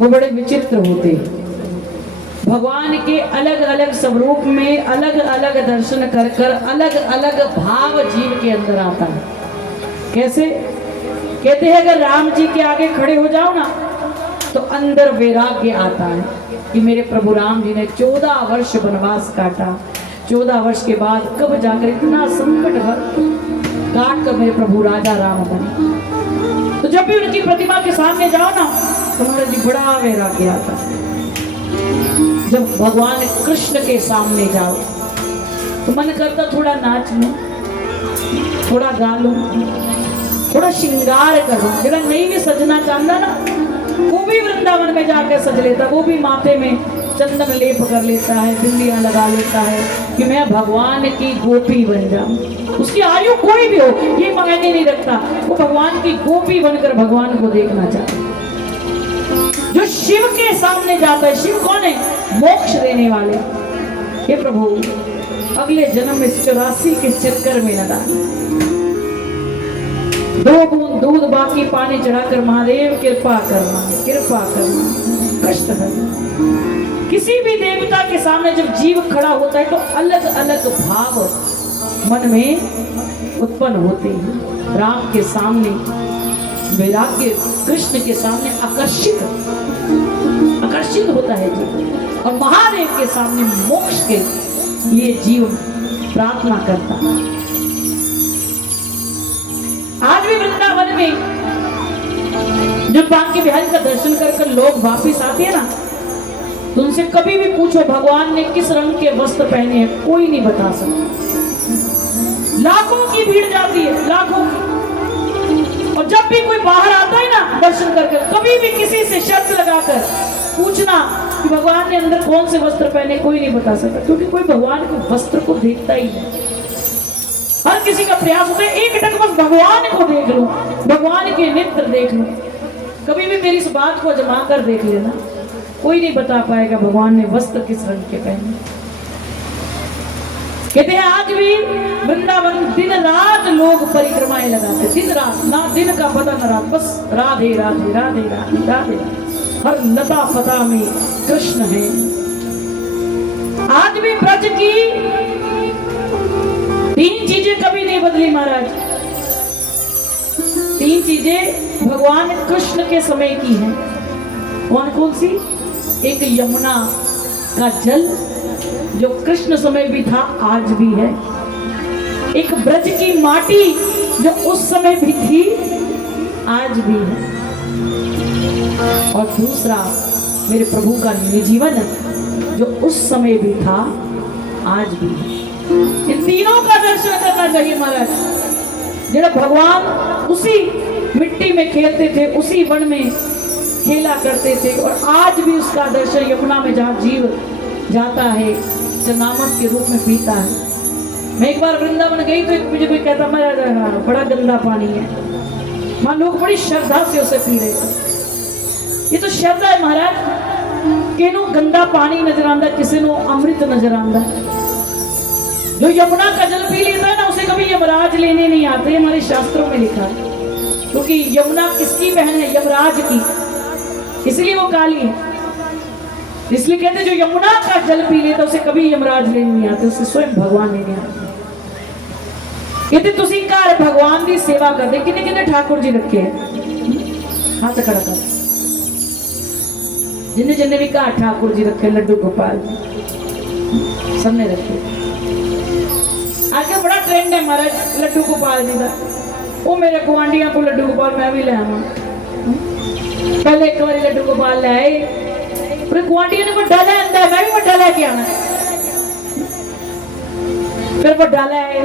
वो बड़े विचित्र होते हैं। भगवान के अलग अलग स्वरूप में अलग अलग दर्शन कर कर अलग अलग भाव जीव के अंदर आता है। कैसे? कहते हैं अगर राम जी के आगे खड़े हो जाओ ना तो अंदर वैराग्य आता है कि मेरे प्रभु राम जी ने 14 वर्ष वनवास काटा, 14 वर्ष के बाद कब जाकर इतना संकट काट कर मेरे प्रभु राजा राम बने। तो जब भी उनकी प्रतिमा के सामने जाओ ना तो महाराज जी बड़ा वैराग्य आता है। जब भगवान कृष्ण के सामने जाओ तो मन करता थोड़ा नाच लूं, थोड़ा गा लूं, थोड़ा श्रृंगार करूं। जरा नहीं भी सजना चाहता ना वो भी वृंदावन में जाकर सज लेता, वो भी माथे में चंदन लेप कर लेता है, बिंदियां लगा लेता है कि मैं भगवान की गोपी बन जाऊं। उसकी आयु कोई भी हो ये मायने नहीं रखता, वो भगवान की गोपी बनकर भगवान को देखना चाहता है। जो शिव के सामने जाता है, शिव कौन है? मोक्ष देने वाले। हे प्रभु अगले जन्म में 84 के चक्कर में न डाल, 2 बूंद दूध बाकी पानी चढ़ाकर महादेव कृपा करना, कृपा करना, कष्ट करना। किसी भी देवता के सामने जब जीव खड़ा होता है तो अलग अलग भाव मन में उत्पन्न होते हैं। राम के सामने वैराग्य, कृष्ण के सामने आकर्षित होता है जीव, और महादेव के सामने मोक्ष के लिए जीव प्रार्थना करता है। आज भी वृंदावन में जब बांके बिहारी का दर्शन कर लोग वापिस आते हैं ना तो उनसे कभी भी पूछो भगवान ने किस रंग के वस्त्र पहने हैं, कोई नहीं बता सकता। लाखों की भीड़ जाती है, लाखों की। और जब भी कोई बाहर आता है ना दर्शन करके, कभी भी किसी से शर्त लगाकर पूछना कि भगवान ने अंदर कौन से वस्त्र पहने, कोई नहीं बता सकता, क्योंकि कोई भगवान के वस्त्र को देखता ही नहीं। हर किसी का प्रयास होता है एक टक बस भगवान को देख लूं, भगवान के नेत्र देख लूं। कभी भी मेरी इस बात को जमा कर देख लेना, कोई नहीं बता पाएगा भगवान ने वस्त्र किस रंग के पहने। कहते हैं आज भी वृंदावन दिन रात लोग परिक्रमाएं लगाते, दिन रात, ना दिन का पता न रात, बस राधे राधे राधे राधे राधे। हर लता पता में कृष्ण है। आज भी ब्रज की 3 चीजें कभी नहीं बदली महाराज। 3 चीजें भगवान कृष्ण के समय की हैं। कौन कौन सी? एक यमुना का जल जो कृष्ण समय भी था आज भी है, एक ब्रज की माटी जो उस समय भी थी आज भी है, और दूसरा मेरे प्रभु का निजीवन जो उस समय भी था आज भी है। इन तीनों का दर्शन करना चाहिए महाराज। जब भगवान उसी मिट्टी में खेलते थे, उसी वन में खेला करते थे, और आज भी उसका दर्शन यमुना में जहाँ जीव जाता है जनामत के रूप में पीता है। मैं एक बार वृंदावन गई तो मुझे कोई कहता महाराज बड़ा गंदा पानी है, मान लोग बड़ी श्रद्धा से उसे पी रहे थे। ये तो श्रद्धा है महाराज। किनो गंदा पानी नजर आंदा, किसी नो अमृत नजर आंदा। जो यमुना का जल पी लेता है ना उसे कभी यमराज लेने नहीं आते, हमारे शास्त्रों में लिखा है। क्योंकि यमुना किसकी बहन है? यमराज की, इसलिए वो काली है। इसलिए कहते जो यमुना का जल पी लेता उसे कभी यमराज लेने नहीं आते, उसे स्वयं भगवान लेने आते। कहते तुसी घर भगवान की सेवा करते। किन्ने किन्ने ठाकुर जी रखे हैं? हाथ खड़ा कर। जिन्ने जिन्ने भी घर ठाकुर जी रखे, लड्डू गोपाल जी सबने रखे। आजकल बड़ा ट्रेंड है महाराज लड्डू गोपाल जी का। वो मेरे गुआंढियों को लड्डू गोपाल मैं भी ले आवा। पहले एक बार लड्डू गोपाल ले आए, गुआंढियों ने बड़ा ले आंदा, मैं भी बड़ा लेके आना। फिर बड़ा ले आए,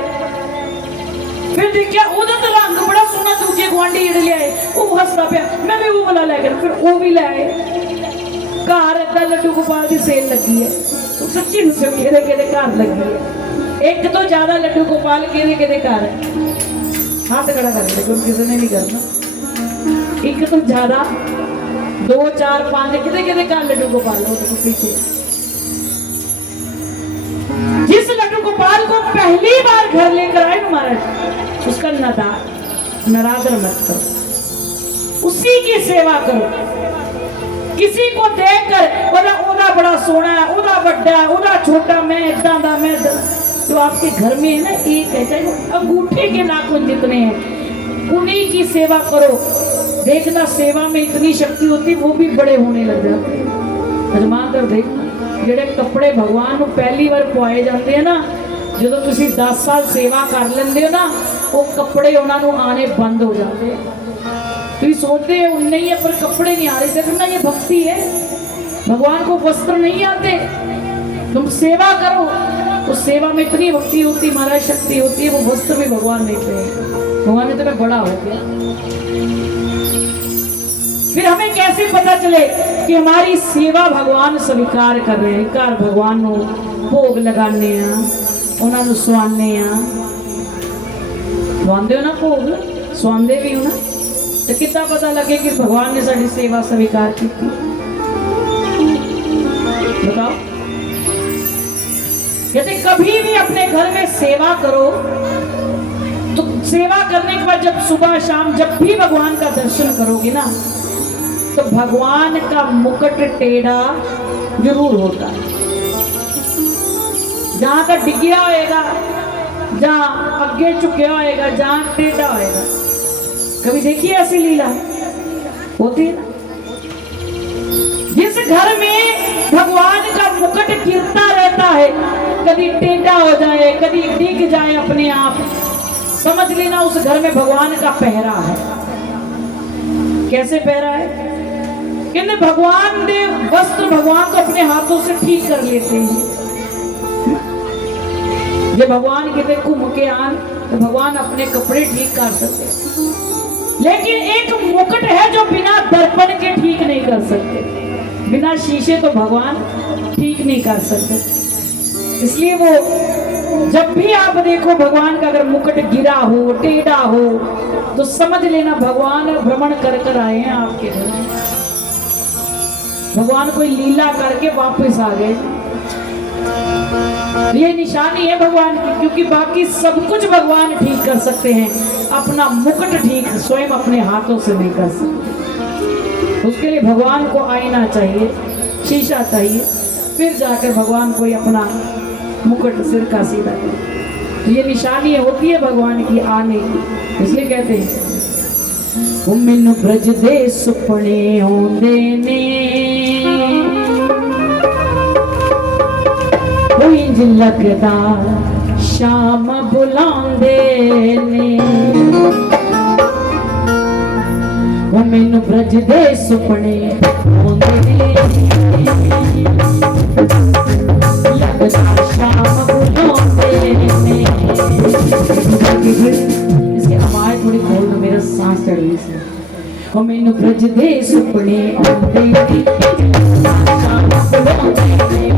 फिर देखिया उधर तो रंग बड़ा सोहना, दूजे गुआंढी जेडे ले आए वो हसदा पिया, मैं भी वो वाला लेके, फिर वो भी ले आए। घर इदा लड्डू गोपाल की सेल लगी है। तो सच्ची दसो किहदे किहदे घर लगी है? एक तो ज्यादा लड्डू गोपाल किहदे किहदे घर है? हाथ खड़ा कर दे, क्योंकि किसी ने नहीं करना। एक तो ज्यादा 2 4 5 कितने कितने का लड्डू गोपाल हो तो पीछे। जिस लड्डू गोपाल को पहली बार घर लेकर आए महाराज उसका नरादर मत करो, उसी की सेवा करो। किसी को देखकर ओदा ओदा बड़ा सोना है, ओदा बड़ा है, ओदा छोटा, मैं इतना दा मैं तो आपके घर में है ना, एक है चाहे अंगूठे के नाखून जितने हैं, उन्हीं की सेवा करो। देखना सेवा में इतनी शक्ति होती, वो भी बड़े होने लग जाते हैं। अजमा कर देखना, जेडे कपड़े भगवान को पहली बार पवाए जाते हैं ना, जो तुम 10 साल सेवा कर लेंदे हो ना, वो कपड़े उन्होंने आने बंद हो जाते हैं। तुम सोचते हो नहीं है पर कपड़े नहीं आ रहे, देखना ये भक्ति है। भगवान को वस्त्र नहीं आते, तुम सेवा करो, उस सेवा में इतनी भक्ति होती, महाराज शक्ति होती है, वो वस्त्र में भगवान देते हैं। भगवान ने तो मैं बड़ा हो गया। फिर हमें कैसे पता चले कि हमारी सेवा भगवान स्वीकार कर रहे हैं? घर भगवान को भोग लगाने, उन्होंने सुआने, सुआंदे हो ना भोग, सुआंदे भी हो ना, तो कितना पता लगे कि भगवान ने साड़ी सेवा स्वीकार की? बताओ। यदि कभी भी अपने घर में सेवा करो, तो सेवा करने के बाद जब सुबह शाम जब भी भगवान का दर्शन करोगे ना, तो भगवान का मुकुट टेढ़ा जरूर होता है। जहां तक डिग्गिया होएगा, जहां आगे झुकिया होएगा, जहां टेढ़ा होएगा। कभी देखिए ऐसी लीला होती है ना? जिस घर में भगवान का मुकुट गिरता रहता है, कभी टेढ़ा हो जाए, कभी डिग जाए अपने आप, समझ लेना उस घर में भगवान का पहरा है। कैसे पहरा है? कहते भगवान ने वस्त्र भगवान को अपने हाथों से ठीक कर लेते हैं। जब भगवान कहते घूम के आन, तो भगवान अपने कपड़े ठीक कर सकते। लेकिन एक मुकुट है जो बिना दर्पण के ठीक नहीं कर सकते, बिना शीशे तो भगवान ठीक नहीं कर सकते। इसलिए वो जब भी आप देखो भगवान का अगर मुकुट गिरा हो, टेढ़ा हो, तो समझ लेना भगवान भ्रमण कर कर आए हैं आपके घर में। भगवान कोई लीला करके वापस आ गए, ये निशानी है भगवान की। क्योंकि बाकी सब कुछ भगवान ठीक कर सकते हैं, अपना मुकुट ठीक स्वयं अपने हाथों से नहीं कर सकते। उसके लिए भगवान को आईना चाहिए, शीशा चाहिए, फिर जाकर भगवान कोई अपना मुकुट सिर का सीधा करे। ये निशानी होती है भगवान की आने की। इसलिए कहते हैं मैनू ब्रज दे सुपने आउंदे ने, इंज लगदा शाम बुलांदे ने। मैनू ब्रज दे सुपने आउंदे ने, लगदा शाम बुलांदे ने। इसकी आवाज थोड़ी खोल दो, मेरा सांस चढ़ गई से। ओ मैनू ब्रज दे सुपने आउंदे ने, शाम बुलांदे ने,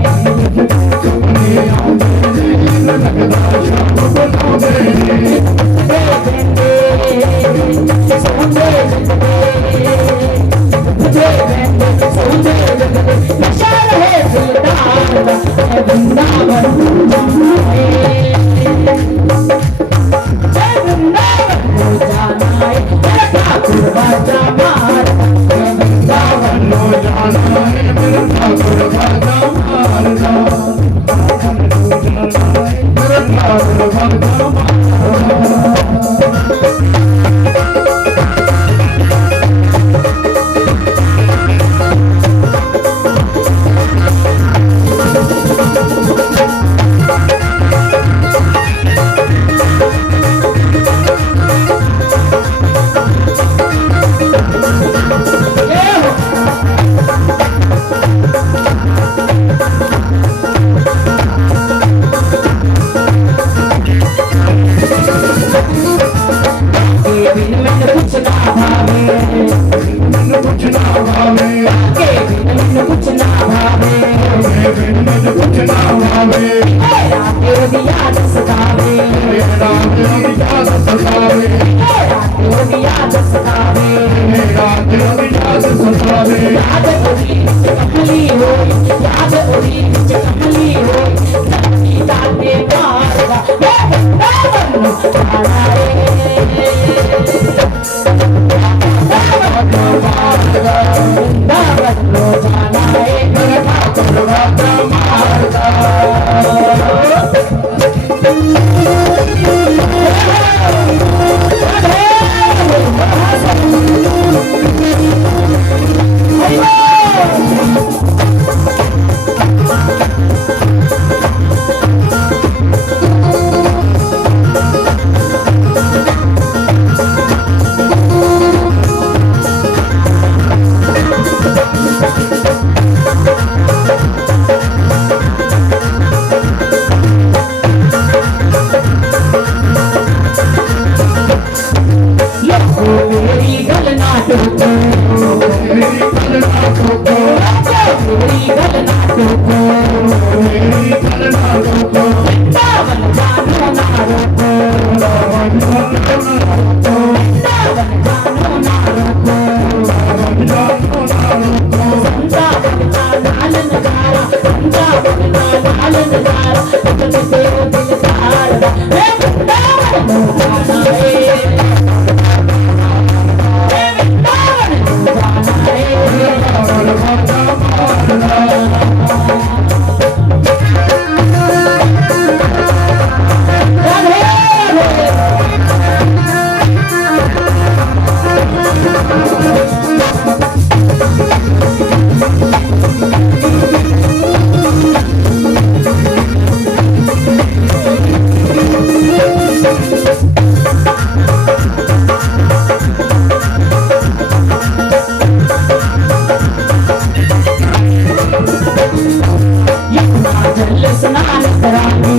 स्नान करांगे,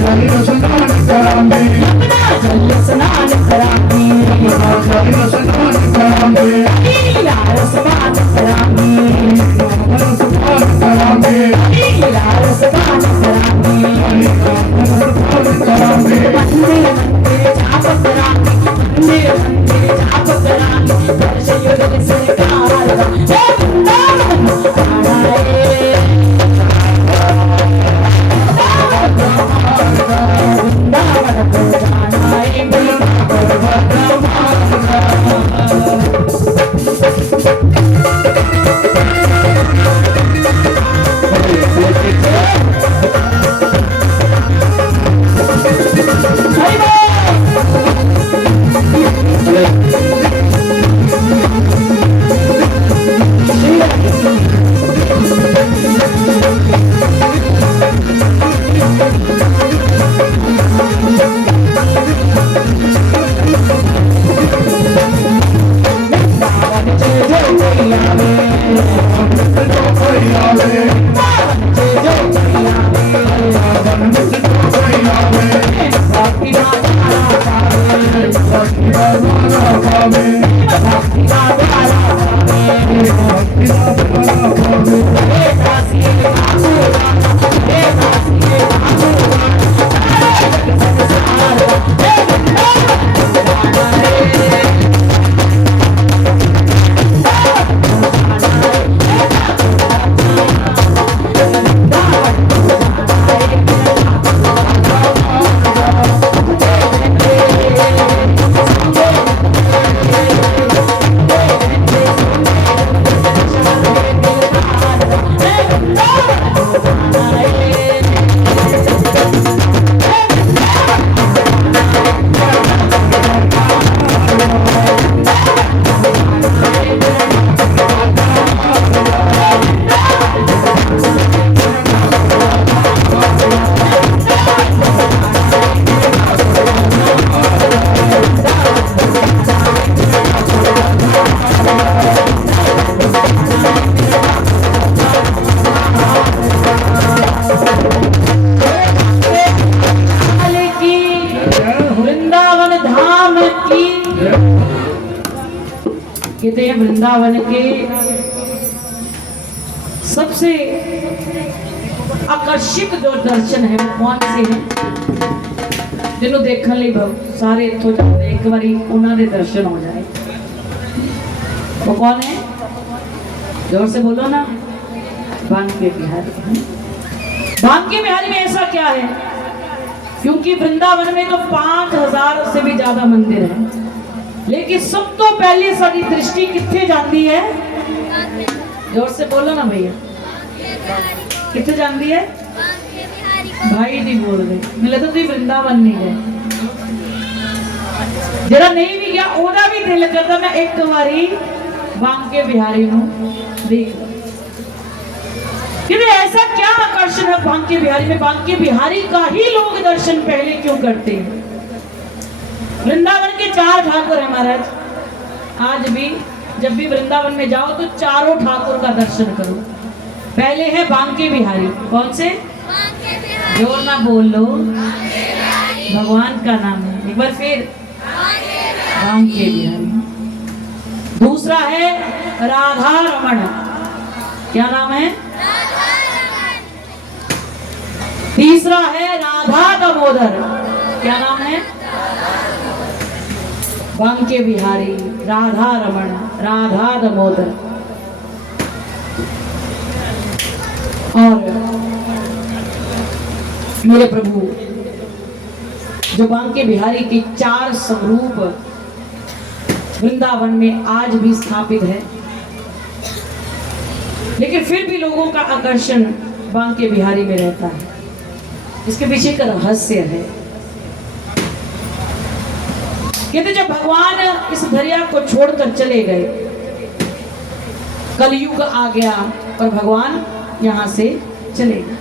जल स्नान करांगे, यमुना जल स्नान करांगे, जल स्नान करांगे, लीला रसपान करांगे, स्नान करांगे, लीला रसपान करांगे, स्नान करांगे, मंदिर मंदिर जाप करांगे, मंदिर मंदिर जाप करांगे, वर्ष युग सरकार का हे वृंदावन आना है, वृंदावन को जाना है, कहते हैं वृंदावन के सबसे आकर्षक जो दर्शन है वो कौन से हैं जिन्हों देखने ਲਈ सारे इत्थों जाते एक बारी उन्होंने दर्शन हो जाए वो कौन है जोर से बोलो ना बांके बिहारी बांके बिहारी में ऐसा क्या है क्योंकि वृंदावन में तो 5000 से भी ज्यादा मंदिर है लेकिन सब तो पहले सारी दृष्टि कितने जाती है जोर से बोलो ना भैया कितने जाती है भाई नहीं बोल रहे मिले तो तुम वृंदावन नहीं गए जरा नहीं भी गया ओदा भी दिल करता मैं एक बारी बांके बिहारी नूं देख क्योंकि ऐसा क्या आकर्षण है बांके बिहारी में बांके बिहारी का ही लोग दर्शन पहले क्यों करते हैं वृंदावन के 4 ठाकुर है महाराज आज भी जब भी वृंदावन में जाओ तो चारों ठाकुर का दर्शन करो पहले है बांके बिहारी कौन से जोर ना बोल लो भगवान का नाम है एक बार फिर बांके बिहारी दूसरा है राधा रमण क्या नाम है तीसरा है राधा दामोदर क्या नाम है बांके बिहारी राधा रमण राधा दामोदर और मेरे प्रभु जो बांके बिहारी के 4 स्वरूप वृंदावन में आज भी स्थापित है लेकिन फिर भी लोगों का आकर्षण बांके बिहारी में रहता है इसके पीछे का रहस्य है कहते जब भगवान इस दरिया को छोड़कर चले गए कलयुग आ गया और भगवान यहाँ से चले गए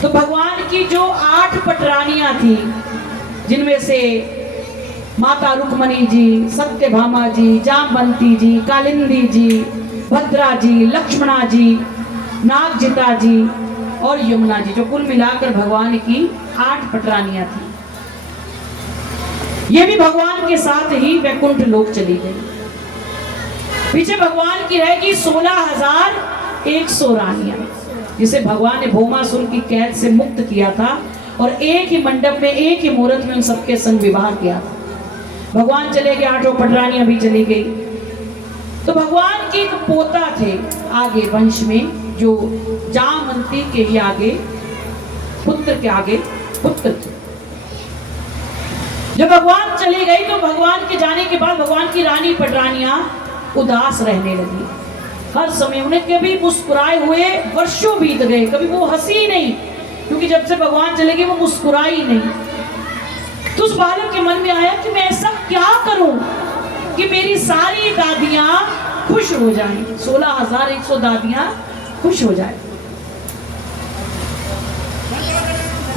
तो भगवान की जो 8 पटरानियां थी जिनमें से माता रुक्मणी जी सत्यभामा जी जामवंती जी कालिंदी जी भद्रा जी लक्ष्मणा जी नागजिता जी और यमुना जी, जो कुल मिलाकर भगवान की 8 पटरानियां थी। ये भी भगवान के साथ ही वैकुंठ लोक चली गई। पीछे भगवान की रहेगी 16,100 रानियां, जिसे भगवान ने भौमासुर की कैद से मुक्त किया था और एक ही मंडप में, एक ही मुहूर्त में उन सबके संग विवाह किया था। भगवान चले गए, 8 पटरानियां भी चली गई। तो भगवान के एक पोता थे आगे वंश में, जो जामवंती के ही आगे पुत्र के आगे पुत्र थे। जब भगवान चले गए तो भगवान के जाने के बाद भगवान की रानी पटरानियां उदास रहने लगी। हर समय उन्हें कभी मुस्कुराए हुए वर्षों बीत गए, कभी वो हंसी नहीं, क्योंकि जब से भगवान चले गए वो मुस्कुराई नहीं। तो उस बालक के मन में आया कि मैं ऐसा क्या करूं कि मेरी सारी दादियां खुश हो जाएं, 16,100 दादियां खुश हो जाएं।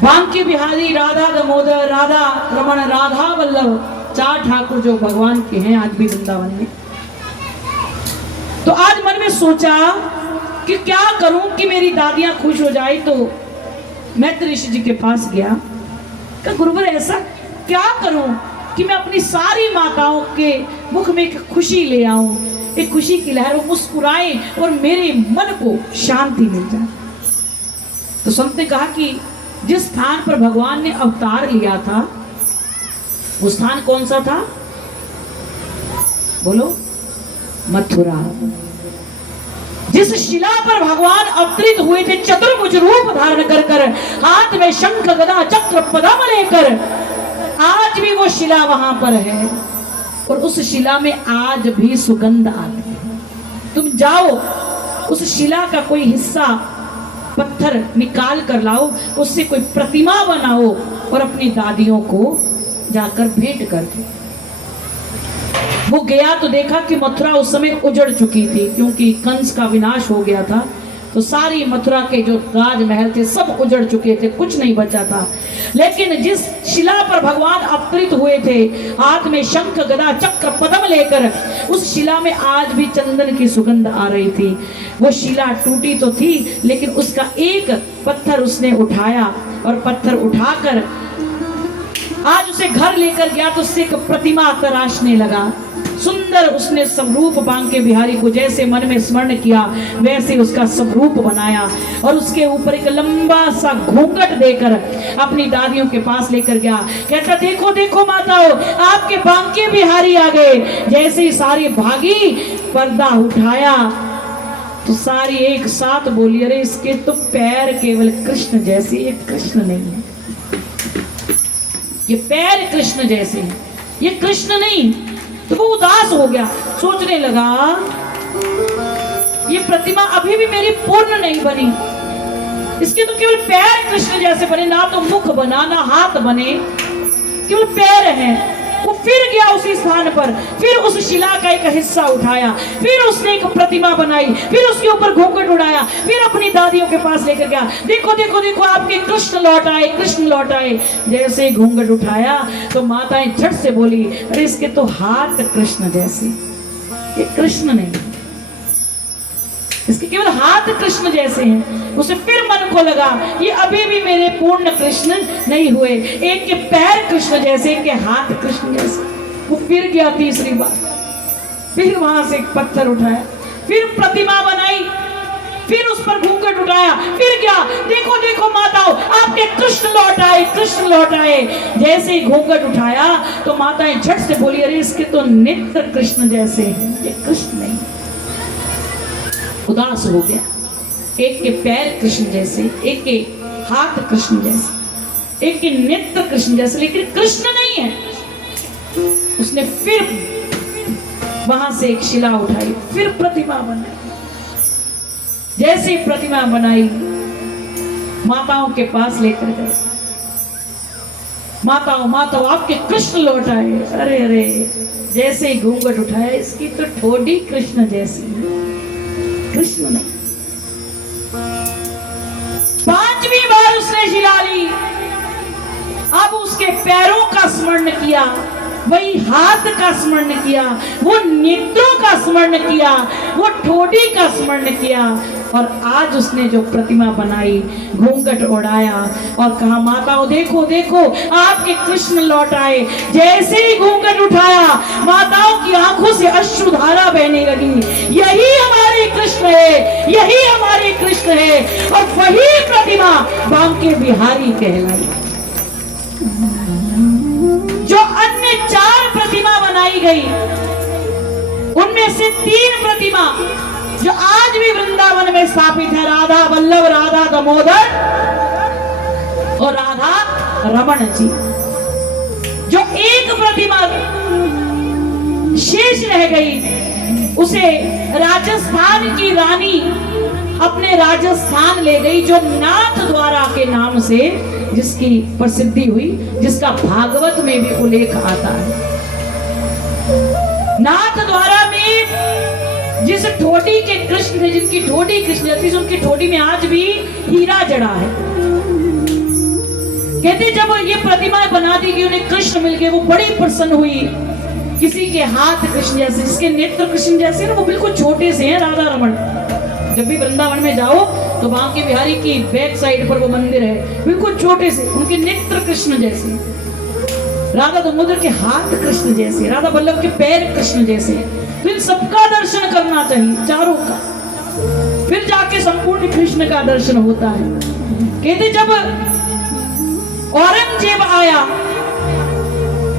बांके बिहारी, राधा दामोदर, राधा रमण, राधा वल्लभ, 4 ठाकुर जो भगवान के हैं आज भी वृंदावन में। तो आज मन में सोचा कि क्या करूं कि मेरी दादियां खुश हो जाए। तो मैत्र ऋषि जी के पास गया, कि गुरुवर ऐसा क्या करूं कि मैं अपनी सारी माताओं के मुख में एक खुशी ले आऊं, एक खुशी की लहर, वो मुस्कुराएं और मेरे मन को शांति मिल जाए। तो संत ने कहा कि जिस स्थान पर भगवान ने अवतार लिया था वो स्थान कौन सा था? बोलो, मथुरा। जिस शिला पर भगवान अवतरित हुए थे चतुर्भुज रूप धारण कर कर, हाथ में शंख गदा चक्र पदम लेकर, आज भी वो शिला वहां पर है और उस शिला में आज भी सुगंध आती है। तुम जाओ, उस शिला का कोई हिस्सा पत्थर निकाल कर लाओ, उससे कोई प्रतिमा बनाओ और अपनी दादियों को जाकर भेंट कर दो। वो गया तो देखा कि मथुरा उस समय उजड़ चुकी थी, क्योंकि कंस का विनाश हो गया था। तो सारी मथुरा के जो राजमहल थे सब उजड़ चुके थे, कुछ नहीं बचा था। लेकिन जिस शिला पर भगवान अवतरित हुए थे, हाथ में शंख गदा चक्र पदम लेकर, उस शिला में आज भी चंदन की सुगंध आ रही थी। वो शिला टूटी तो थी, लेकिन उसका एक पत्थर उसने उठाया और पत्थर उठाकर आज उसे घर लेकर गया तो उससे एक प्रतिमा तराशने लगा। सुंदर उसने स्वरूप बांके बिहारी को जैसे मन में स्मरण किया वैसे उसका स्वरूप बनाया और उसके ऊपर एक लंबा सा घूंघट देकर अपनी दादियों के पास लेकर गया। कहता, देखो देखो माताओं, आपके बांके बिहारी आ गए। जैसे ही सारी भागी, पर्दा उठाया तो सारी एक साथ बोली, अरे इसके तो पैर केवल कृष्ण जैसे, ये कृष्ण नहीं है, ये पैर कृष्ण जैसे हैं, ये कृष्ण नहीं। तो वो उदास हो गया, सोचने लगा ये प्रतिमा अभी भी मेरी पूर्ण नहीं बनी, इसके तो केवल पैर कृष्ण जैसे बने, ना तो मुख बना ना हाथ बने, केवल पैर हैं। वो फिर गया उसी स्थान पर, फिर उस शिला का एक हिस्सा उठाया, फिर उसने एक प्रतिमा बनाई, फिर उसके ऊपर घूंघट उड़ाया, फिर अपनी दादियों के पास लेकर गया। देखो देखो देखो, आपके कृष्ण लौट आए, कृष्ण लौट आए। जैसे घूंघट उठाया तो माताएं झट से बोली, अरे इसके तो हाथ कृष्ण जैसे, ये कृष्ण नहीं, इसके केवल हाथ कृष्ण जैसे हैं। उसे फिर मन को लगा ये अभी भी मेरे पूर्ण कृष्ण नहीं हुए, एक के पैर कृष्ण जैसे, एक के हाथ कृष्ण जैसे। वो फिर गया तीसरी बार, फिर वहां से एक पत्थर उठाया, फिर प्रतिमा बनाई, फिर उस पर घूंघट उठाया, फिर गया, देखो देखो माताओं, आपके कृष्ण लौट आए, कृष्ण लौट आए। जैसे ही घूंघट उठाया तो माताएं झट से बोली, अरे इसके तो नेत्र कृष्ण जैसे हैं, ये कृष्ण नहीं। उदास हो गया, एक के पैर कृष्ण जैसे, एक के हाथ कृष्ण जैसे, एक के नेत्र कृष्ण जैसे, लेकिन कृष्ण नहीं है। उसने फिर वहां से एक शिला उठाई, फिर प्रतिमा बनाई। जैसे प्रतिमा बनाई, माताओं के पास लेकर गए, माताओं माताओं आपके कृष्ण लौट आए। अरे अरे, जैसे ही घूंघट उठाया, इसकी तो ठोडी कृष्ण जैसी है, कृष्ण नहीं। 5वीं बार उसने शिला ली, अब उसके पैरों का स्मरण किया, वही हाथ का स्मरण किया, वो नेत्रों का स्मरण किया, वो ठोडी का स्मरण किया। और आज उसने जो प्रतिमा बनाई, घूंघट उड़ाया और कहा माताओं देखो देखो आपके कृष्ण लौट आए। जैसे ही घूंघट उठाया माताओं की आंखों से अश्रुधारा बहने लगी। यही हमारे कृष्ण है, यही हमारे कृष्ण है। और वही प्रतिमा बांके बिहारी कहलाई। जो अन्य 4 प्रतिमा बनाई गई उनमें से 3 प्रतिमा जो आज भी वृंदावन में स्थापित है, राधा वल्लभ, राधा दामोदर और राधा रमण जी। जो एक प्रतिमा शेष रह गई उसे राजस्थान की रानी अपने राजस्थान ले गई, जो नाथ द्वारा के नाम से जिसकी प्रसिद्धि हुई, जिसका भागवत में भी उल्लेख आता है। नाथ द्वारा में जिस ठोडी के कृष्ण थे, जिनकी ठोडी कृष्ण जैसी, उनकी ठोडी में आज भी हीरा जड़ा है। कहते जब ये प्रतिमा बना दी गई, उन्हें कृष्ण मिल गए, वो बड़ी प्रसन्न हुई। किसी के हाथ कृष्ण जैसे, जिसके नेत्र कृष्ण जैसे ना, वो बिल्कुल छोटे से हैं राधा रमण। जब भी वृंदावन में जाओ तो बांके बिहारी की बैक साइड पर वो मंदिर है, बिल्कुल छोटे से, उनके नेत्र कृष्ण जैसे। राधा दामोदर के हाथ कृष्ण जैसे, राधा वल्लभ के पैर कृष्ण जैसे। तो इन सबका दर्शन करना चाहिए, चारों का, फिर जाके संपूर्ण कृष्ण का दर्शन होता है। कहते जब औरंगजेब आया,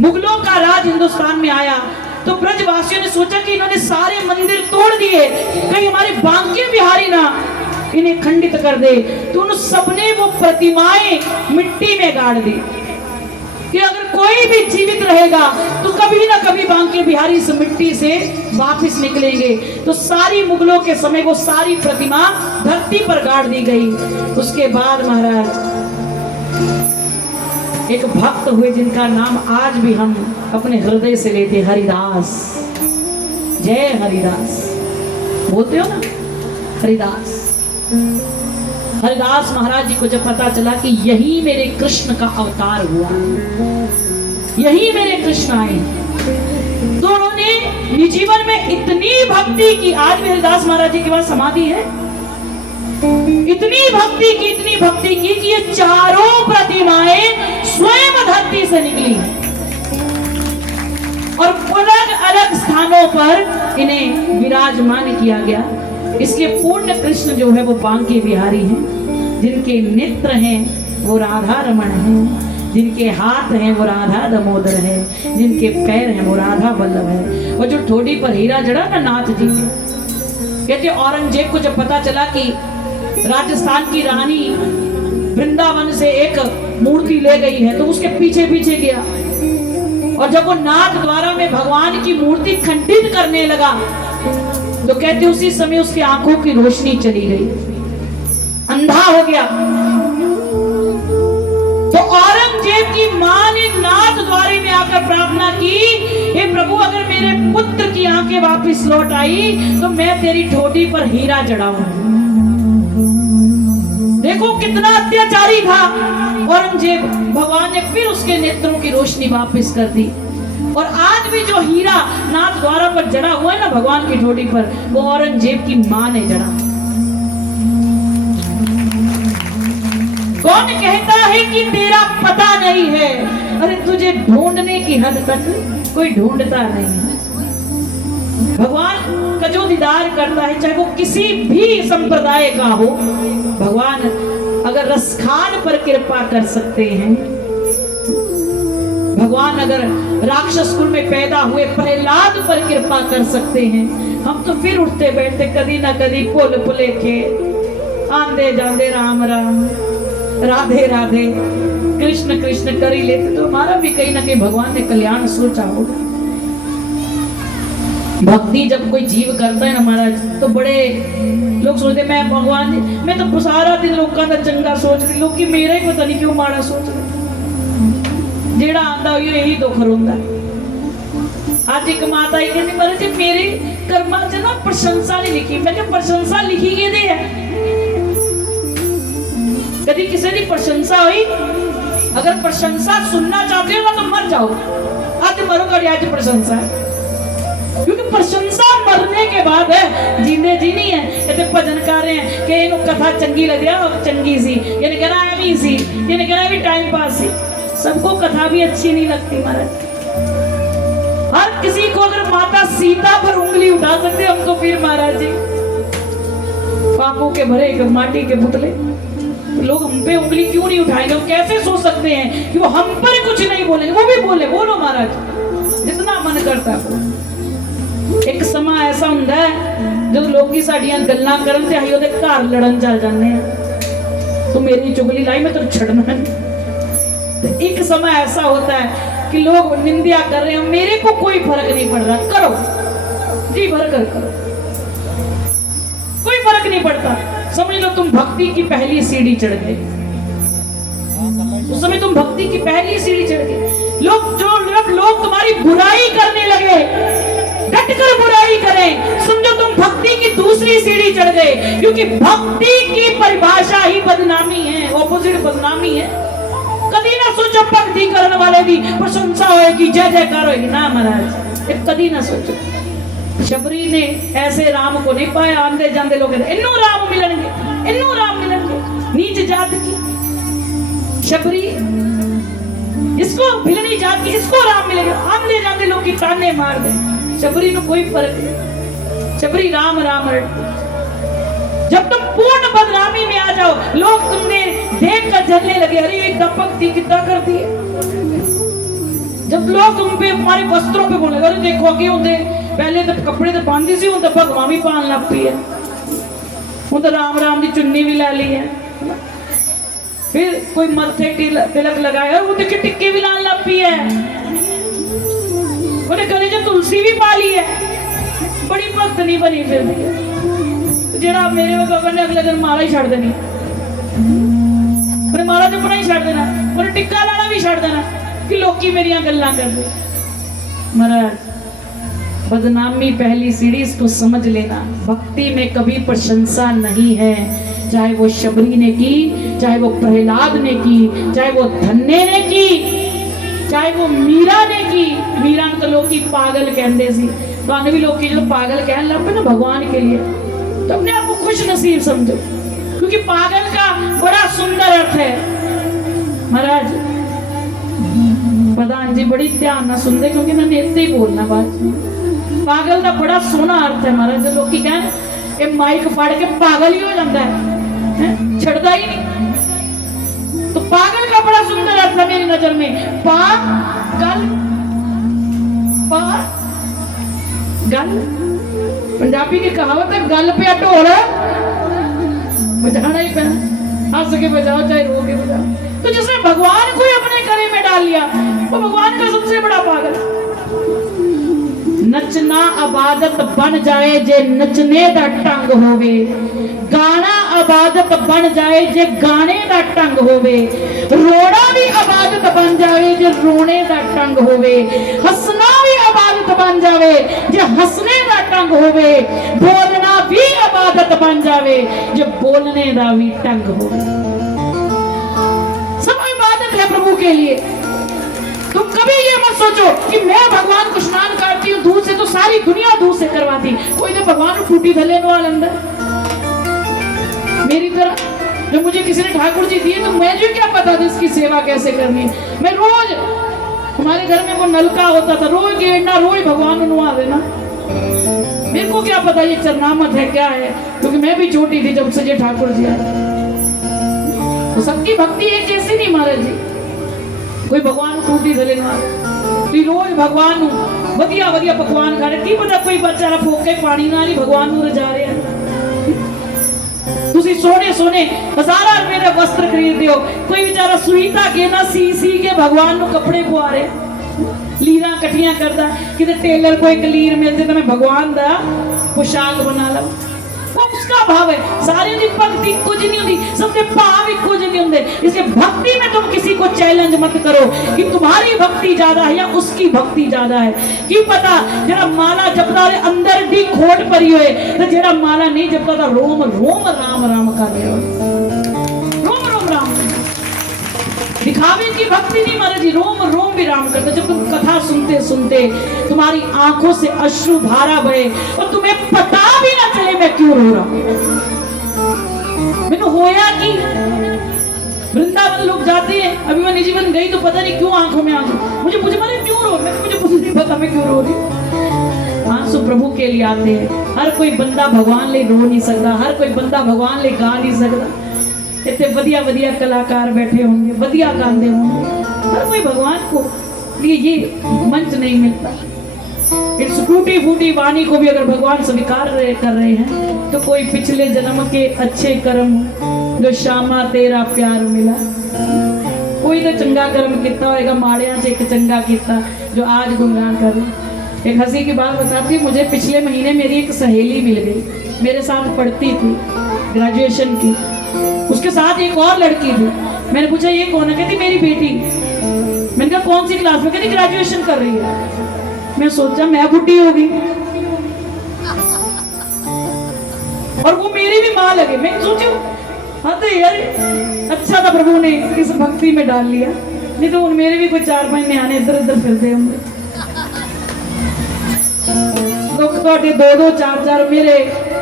मुगलों का राज हिंदुस्तान में आया, तो ब्रजवासियों ने सोचा कि इन्होंने सारे मंदिर तोड़ दिए, कहीं हमारे बांके बिहारी ना इन्हें खंडित कर दे। तो उन सबने वो प्रतिमाएं मिट्टी में गाड़ दी कि अगर कोई भी जीवित रहेगा तो कभी ना कभी बांके बिहारी इस मिट्टी से वापस निकलेंगे। तो सारी मुगलों के समय वो सारी प्रतिमा धरती पर गाड़ दी गई। उसके बाद महाराज एक भक्त हुए जिनका नाम आज भी हम अपने हृदय से लेते, हरिदास। जय हरिदास बोलते हो ना, हरिदास। हरिदास महाराज जी को जब पता चला कि यही मेरे कृष्ण का अवतार हुआ, यही मेरे कृष्ण आए, तो उन्होंने निज जीवन में इतनी भक्ति की। आज भी हरिदास महाराज जी के पास समाधि है। इतनी भक्ति की कि ये चारों प्रतिमाएं स्वयं धरती से निकली और अलग अलग स्थानों पर इन्हें विराजमान किया गया। इसलिए पूर्ण कृष्ण जो है वो बांके बिहारी हैं, जिनके नेत्र हैं वो राधा रमण हैं, जिनके हाथ हैं वो राधा दामोदर है, जिनके पैर हैं वो राधा वल्लभ है। और जो ठोडी पर हीरा जड़ा ना नाथ जी के, कहते औरंगजेब को जब पता चला कि राजस्थान की रानी वृंदावन से एक मूर्ति ले गई है, तो उसके पीछे पीछे गया और जब वो नाथ द्वारा में भगवान की मूर्ति खंडित करने लगा, तो कहते उसी समय उसकी आंखों की रोशनी चली गई, अंधा हो गया। तो औरंगजेब की मां ने नाथ द्वारे में आकर प्रार्थना की, हे प्रभु अगर मेरे पुत्र की आंखें वापस लौट आई तो मैं तेरी ठोडी पर हीरा जड़ाऊंगा। देखो कितना अत्याचारी था औरंगजेब। भगवान ने फिर उसके नेत्रों की रोशनी वापस कर दी। और आज भी जो हीरा नाथ द्वारा पर जड़ा हुआ है ना भगवान की ठोडी पर, वो औरंगजेब की मां ने जड़ा। कौन कहता है कि तेरा पता नहीं है? अरे तुझे ढूंढने की हद तक कोई ढूंढता नहीं। भगवान का जो दीदार करता है, चाहे वो किसी भी संप्रदाय का हो, भगवान अगर रसखान पर कृपा कर सकते हैं, भगवान अगर राक्षस कुल में पैदा हुए प्रहलाद पर कृपा कर सकते हैं, हम तो फिर उठते बैठते कदी ना कदी पुल पुले के आंदे जांदे राम राम राधे राधे कृष्ण कृष्ण कर ही लेते, तो हमारा भी कहीं ना कहीं भगवान ने कल्याण सोचा होगा। भक्ति जब कोई जीव करता है ना महाराज, तो बड़े लोग सोचते मैं भगवान, मैं तो सारा दिन लोगों का चंगा सोच रही, लोग कि मेरा ही पता नहीं क्यों माड़ा सोच रहे, जेड़ा आंदा हो यही दुख रोंदा। आज एक माता ही कहती महाराज जी मेरे कर्मा च ना प्रशंसा नहीं लिखी। मैं क्या प्रशंसा लिखी के दे है? कभी किसी की प्रशंसा हुई? अगर प्रशंसा सुनना चाहते हो ना तो मर जाओ, आज मरो कड़ी आज प्रशंसा है, क्योंकि प्रशंसा मरने के बाद है, जींदे जी नहीं है। ये भजन कर रहे हैं कि इन्हों कथा चंगी लग रहा, चंगी सी, ये कहना एवं सी, ये कहना भी टाइम पास सी। सबको कथा भी अच्छी नहीं लगती महाराज। हर किसी को अगर माता सीता पर उंगली उठा सकते हम तो फिर महाराज जी पापों के भरे माटी के पुतले, तो लोग हम पे उंगली क्यों नहीं उठाएंगे? वो कैसे सोच सकते हैं कि वो हम पर कुछ नहीं बोलेंगे? वो भी बोले, बोलो महाराज जितना मन करता है। एक समा ऐसा हुंदा है जब लोग साडियां गल्लां करन ते असीं ओदे घर लड़न चल जांदे हैं, तो मेरी चुगली लाई मैं तो छड़ना नहीं। तो एक समय ऐसा होता है कि लोग निंदा कर रहे हैं, मेरे को कोई फर्क नहीं पड़ रहा, करो जी भर कर करो, कोई फर्क नहीं पड़ता। समझ लो तुम भक्ति की पहली सीढ़ी चढ़ गए, उस समय तुम भक्ति की पहली सीढ़ी चढ़ गए। लोग तुम्हारी बुराई करने लगे, डट कर बुराई करें, समझो तुम भक्ति की दूसरी सीढ़ी चढ़ गए, क्योंकि भक्ति की परिभाषा ही बदनामी है, ऑपोजिट बदनामी है। कभी ना सोचो भक्ति करने वाले की प्रशंसा होगी, जय जयकार होगी, ना महाराज, कभी ना सोचो। शबरी ने ऐसे राम को नहीं पाया, आंदे जांदे लोग इन्नू राम मिलेंगे, इन्नू राम मिलेंगे, नीच जात की शबरी, इसको भिलनी जात की, इसको राम मिलेगा, आंदे जांदे लोग की ताने मार दे। शबरी को कोई फर्क नहीं, शबरी राम राम रटती। जब तुम पूर्ण बदनामी में आ जाओ, लोग तुमने देख कर जलने लगे, अरे ये दपक थी कितना करती है। जब लोग तुम पे हमारे वस्त्रों पे बोले, अरे देखो आगे होंगे पहले तो कपड़े तो पांदी सी, तो भगवान भी पान लग पी है, हूं तो राम राम की चुन्नी भी ला ली है। फिर कोई मत्थे तिलक लगाया, वो देखिए टिक्के भी लान लग पी है, उन्हें गले जो तुलसी भी पा ली है, बड़ी भक्त नहीं बनी फिर भी। जेड़ा मेरे बाबा ने अगले दिन माला ही छड़ देनी, उन्हें माला जपना ही छड़ देना, उन्हें टिक्का लाना भी छड़ देना कि लोग मेरिया गल्लां कर दे। महाराज बदनामी पहली सीढ़ी, इसको समझ लेना। भक्ति में कभी प्रशंसा नहीं है, चाहे वो शबरी ने की, चाहे वो प्रहलाद ने की, चाहे वो धन्य ने की, चाहे वो मीरा ने की। मीरा तो लोग की पागल कहते सी, तो भी लोग की जो पागल कहने लग पे ना भगवान के लिए, तो अपने आप को खुश नसीब समझो, क्योंकि पागल का बड़ा सुंदर अर्थ है। महाराज प्रधान जी बड़ी ध्यान ना सुनते, क्योंकि मैंने इतने ही बोलना बात। पागल का बड़ा सोना अर्थ है महाराज। लोग की कहन ये माइक फाड़ के पागल ही हो जाता है, छड़ता ही नहीं। तो पागल का बड़ा सुंदर अर्थ है मेरी नजर में। पागल, गल पंजाबी की कहावत है, गल पे ढोल बजाना ही पैना, हंस के बजाओ चाहे रो के बजाओ। तो जिसने भगवान को ही अपने गले में डाल लिया, वो भगवान का सबसे बड़ा पागल। नचना आबादत बन जाए जे नचने दा टंग होवे, गाना आबादत बन जाए जे गाने दा टंग होवे, रोना भी आबादत बन जाए जे रोने दा टंग होवे, हंसना भी आबादत बन जाए जे हंसने दा टंग होवे, बोलना भी आबादत बन जाए जे बोलने दा भी टंग होवे। सब इबादत है प्रभु के लिए। तुम कभी ये मत सोचो कि मैं भगवान को स्नान करती हूँ दूध से तो सारी दुनिया दूध से करवाती, कोई तो भगवान को टूटी धले वाल अंदर मेरी तरह। जो मुझे किसी ने ठाकुर जी दिए, तो मुझे क्या पता था इसकी सेवा कैसे करनी है। मैं रोज, हमारे घर में वो नलका होता था, रोज गेड़ना, रोज भगवान को नुआ देना। मेरे को क्या पता ये चरनामत है क्या है, क्योंकि मैं भी छोटी थी जब से ये ठाकुर जी आए। तो सबकी भक्ति एक जैसी नहीं महाराज जी। कोई भगवान टूटी धले रोज भगवान वधिया वधिया पकवान खा रहे, की पता कोई बेचारा फोके पानी नाल ही भगवान नूं रजा रहा है। तुसी सोने सोने हजारां रुपए दे वस्त्र खरीदते हो, कोई बेचारा सुईता गेना सी सी के भगवान नूं कपड़े पवा रहे, लीरां इकट्ठियां करदा, किते टेलर को एक लीर मिल जाए तो मैं भगवान दा पोशाक बना लवां। वो उसका भाव है। सारे दी भक्ति कुछ नहीं होती, सबके भाव ही कुछ नहीं होंगे। इसलिए भक्ति में तुम किसी को चैलेंज मत करो कि तुम्हारी भक्ति ज्यादा है या उसकी भक्ति ज्यादा है। की पता जेड़ा माला जपदा रे अंदर दी खोट परी होए, ते जेड़ा माला नहीं जपदा ता रोम रोम राम राम कर रहे हो, रोम रोम राम। दिखा दिखावे की भक्ति नहीं महाराज जी, रोम रोम विराम करता। जब तुम कथा सुनते सुनते तुम्हारी आंखों से अश्रु धारा बहे और तुम्हें पता भी ना चले मैं क्यों रो रहा हूं। मैंने होया कि वृंदावन लोग जाते हैं, अभी मैं निजीवन गई तो पता नहीं क्यों आंखों में आंसू, मुझे माने क्यों रो, मुझे कुछ नहीं पता मैं क्यों रो रही। आंसू प्रभु के लिए आते हैं। हर कोई बंदा भगवान ले रो नहीं सकता, हर कोई बंदा भगवान ले गा नहीं सकता। इतने वधिया वधिया कलाकार बैठे होंगे, वधिया गाते होंगे, हर कोई भगवान को लिए ये मंच नहीं मिलता। इस टूटी फूटी वाणी को भी अगर भगवान स्वीकार कर रहे हैं तो कोई पिछले जन्म के अच्छे कर्म जो श्यामा तेरा प्यार मिला, कोई तो चंगा कर्म किया होगा, माड़िया से एक चंगा किया जो आज गुणगान कर रहे। एक हंसी की बात बताती, मुझे पिछले महीने मेरी एक सहेली मिल गई, मेरे साथ पढ़ती थी, ग्रेजुएशन की। उसके साथ एक और लड़की थी। मैंने पूछा ये कौन है? कहती मेरी बेटी। मैंने कहा कौन सी क्लास में? कहती ग्रेजुएशन कर रही है। मैं सोचा मैं बुढ़ी हो गई और वो मेरी भी माँ लगे। मैं सोचू हाँ तो यार अच्छा था प्रभु ने इस भक्ति में डाल लिया, नहीं तो उन मेरे भी कोई 4 महीने आने इधर उधर फिरते होंगे। लोग तो 2-2 4-4 मेरे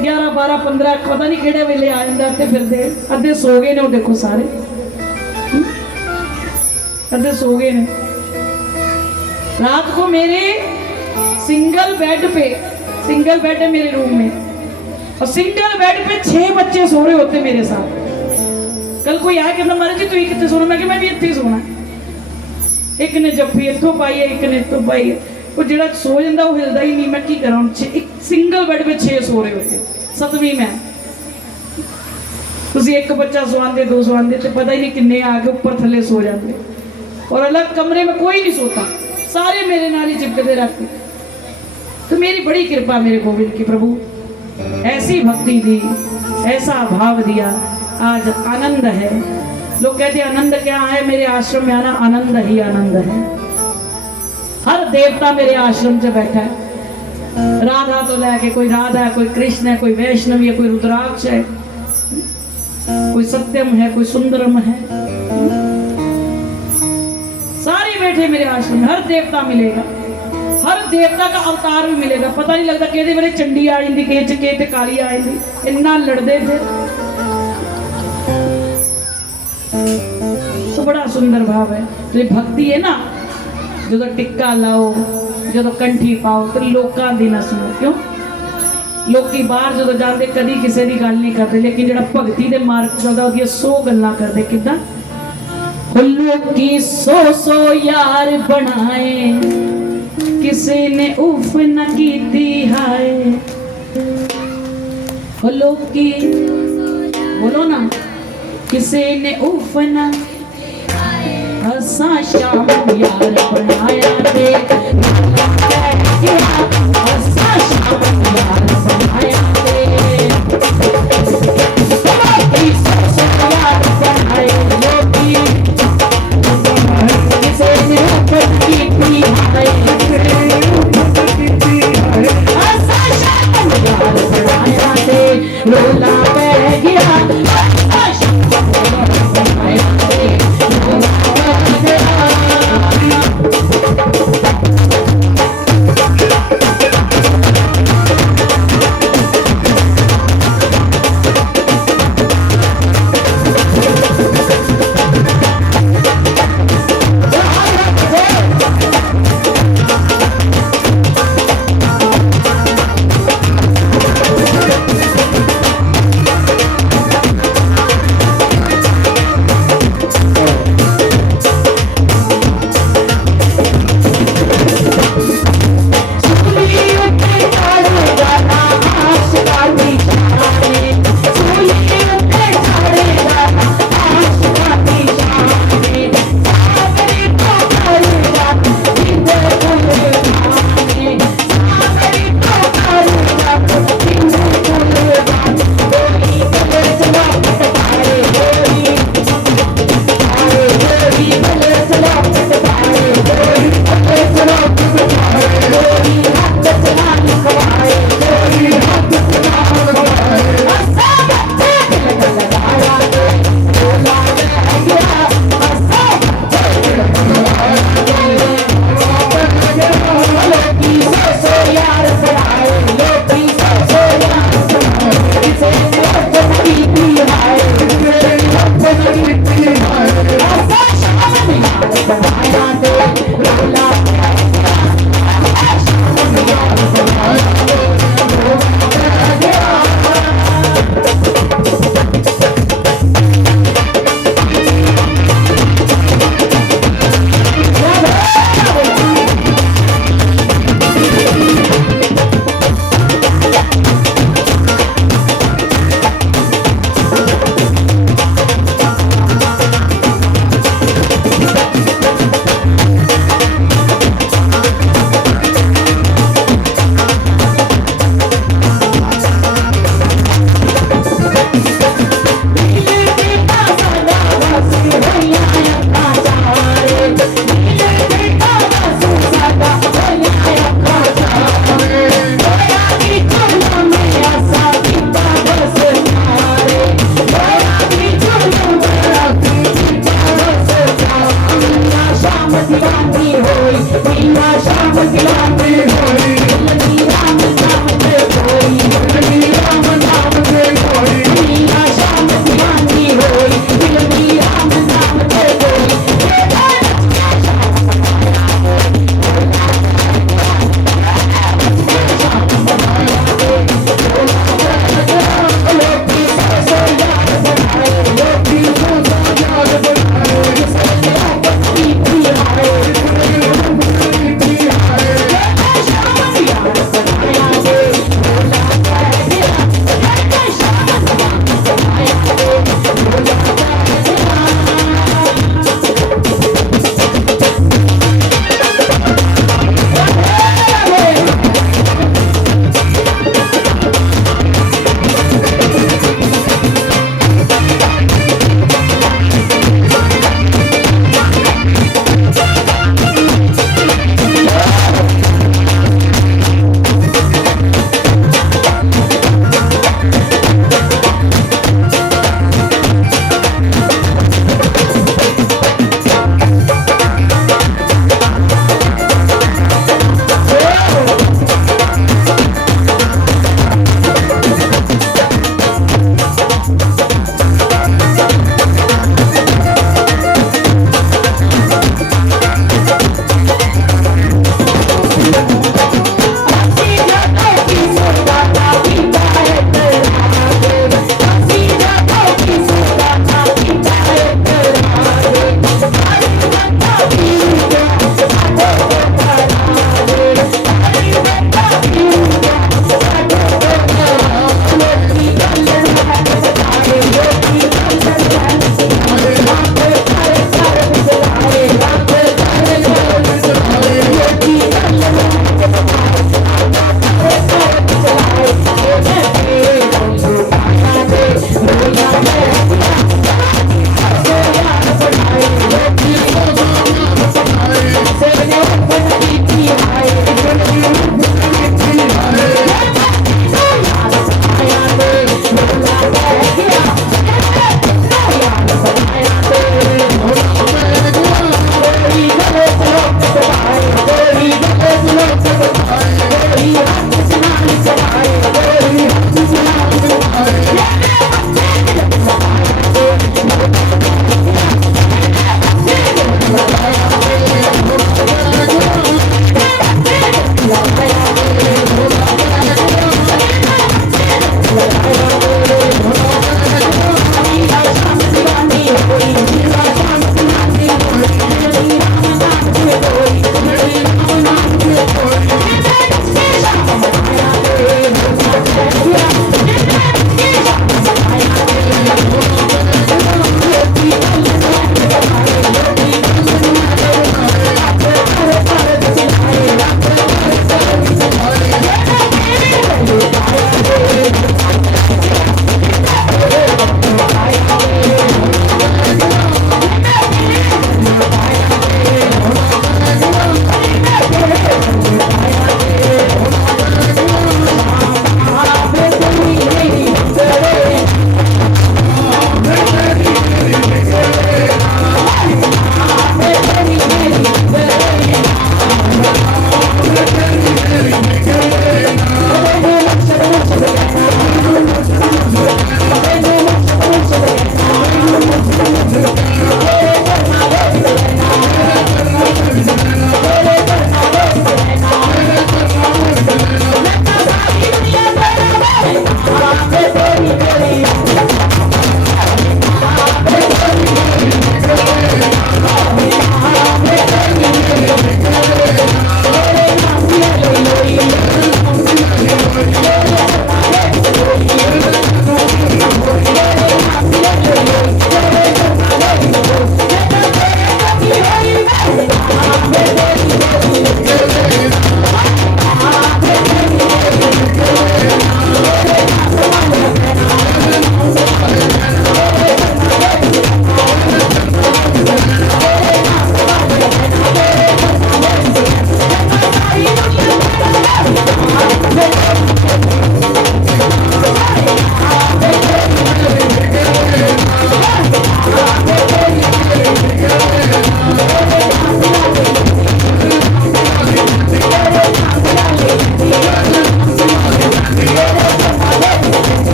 11 12 15 पता नहीं केड़े वेले आ जाते फिरते। अद्धे सो गए ने, देखो सारे अद्धे सो गए ने। रात को मेरे सिंगल बेड है मेरे रूम में, और सिंगल बेड पे 6 बच्चे सो रहे होते मेरे साथ। कल कोई आया कहता महाराज जी तू कितने सो रहा? मैं भी इतने ही सोना। एक ने जफ्फी इतों पाई है, एक ने इतों पाई है। वो जो सो जाता वो हिलता ही नहीं। मैं की करा? एक सिंगल बेड पे 6 सो रहे होते। 7वीं मैं तुम एक बच्चा सुआंदे 2 सुआंदे तो पता ही नहीं किन्ने आके ऊपर थले सो जाते, और अलग कमरे में कोई नहीं सोता, सारे मेरे नाल ही चिपकते रहते। तो मेरी बड़ी कृपा मेरे गोविंद की, प्रभु ऐसी भक्ति दी, ऐसा भाव दिया, आज आनंद है। लोग कहते हैं आनंद क्या है? मेरे आश्रम में आना आनंद ही आनंद है। हर देवता मेरे आश्रम से बैठा है, राधा तो लेके, कोई राधा है, कोई कृष्ण है, कोई वैष्णवी है, कोई रुद्राक्ष है, कोई सत्यम है, कोई सुंदरम है, सारे बैठे मेरे आश्रम में। हर देवता मिलेगा, हर देवता का अवतार भी मिलेगा। पता नहीं लगता कहते मेरे चंडी आ जाती, के काली आ जाती, इन्ना लड़ते थे। तो बड़ा सुंदर भाव है। तो ये भक्ति है ना, जो टिक्का लाओ, जो कंठी पाओ, तो लोकां दी ना सुनो। क्यों? लोग बाहर जो जाते कभी किसी की गल नहीं करते, लेकिन जो भगती के मार्ग चलता वो 100 गल्लां करते। किदा लोकी 100 यार बनाए, किसी ने उफ न की हाय। लोकी बोलो ना, किसी ने उफ न हसा श्याम यार बनाया दे, हसा श्याम यार बनाया दे। लोकी 100 यार बनाए, लोकी किसी ने उफ न की हाय, हसा श्याम यार बनाया दे। रोला बह गया, हसा श्याम यार बनाया दे।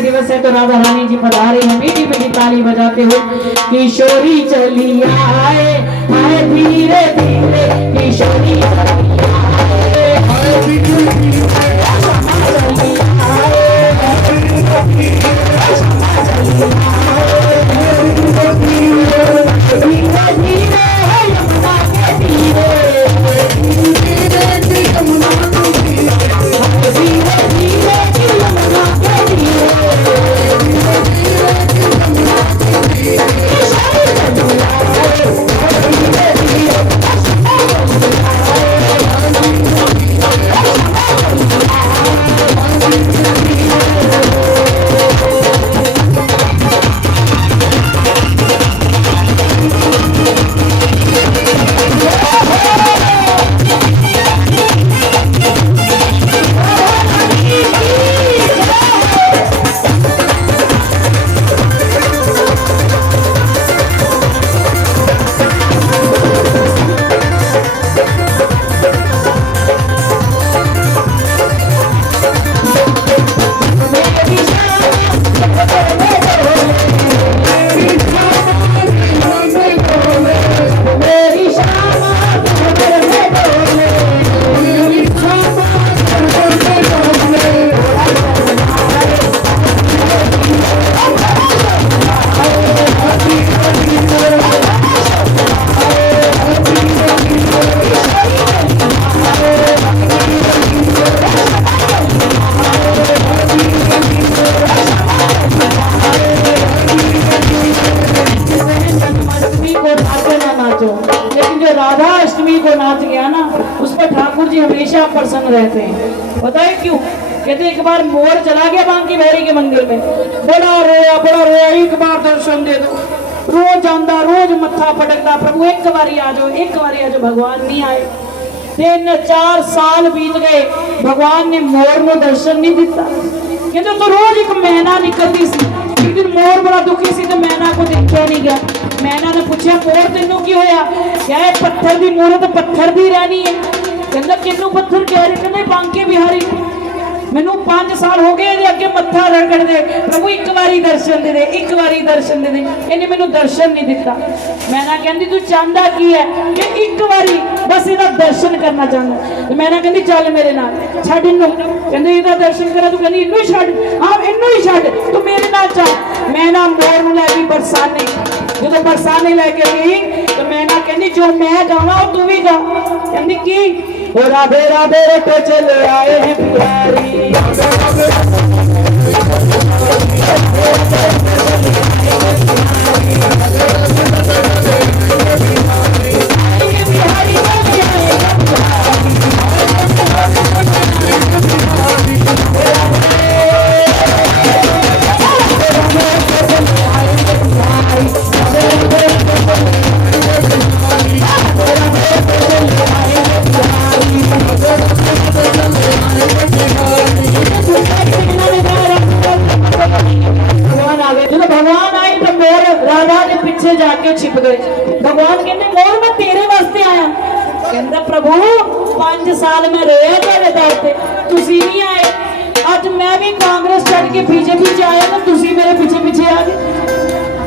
दिवस है तो राधा रानी जी पधारे हैं मीठी मीठी ताली बजाते हुए। किशोरी चली आए आए धीरे धीरे, किशोरी चली आए आए धीरे धीरे, चली आए धीरे धीरे है यमुना के धीरे, धीरे धीरे यमुना के धीरे, धीरे धीरे यमुना के धीरे। हमेशा प्रसन्न रहते हैं। बताए क्यों? कहते एक बार मोर चला गया बांकी बिहारी के मंदिर में, बड़ा रोया, एक बार दर्शन दे दो। रोज आंदा, रोज मत्था पटकता, प्रभु एक बारी आ जाओ, एक बारी आ जाओ। भगवान नहीं आए। 3-4 साल बीत गए, भगवान ने मोर को दर्शन नहीं दिता। कहते तो रोज एक मैना निकलती सी। एक दिन मोर बड़ा दुखी सी तो मैना को देखा नहीं गया। मैना ने पूछा मोर तेनू की होया? क्या पत्थर की मूरत पत्थर दी रहनी है? कहता किनू पत्थर कह रहे? कहते बांके बिहारी मैनू 5 साल हो गए अगे मत्था रगड़ दे, प्रभु एक बारी दर्शन दे दे, एक बारी दर्शन दे दे। इन्हें मैनू दर्शन नहीं दिता। मैना कहती तू चाहता की है? कि एक बारी बस इहदा दर्शन करना चाहता। मैना कहती चल मेरे नाल, छड्ड इनू। कहते इहदा दर्शन करा, तू कहती इनू ही छड्ड? हाँ इनू ही छड्ड, तू मेरे नाल चल। मैना मोर नूं लै गई बरसाने। जो बरसाने लैके गई तो मैना कहती जो मैं गावा तू भी गा। कहती की? ओ राधे राधे रटे चले आए हैं बिहारी, पीछे जाके छिप गए। भगवान कहते मोर मैं तेरे वास्ते आया। कहता प्रभु 5 साल में रोया तेरे दर पे, तुसी नहीं आए। आज मैं भी कांग्रेस छड़ के बीजेपी च आया तो तुसी मेरे पीछे पीछे आ गए।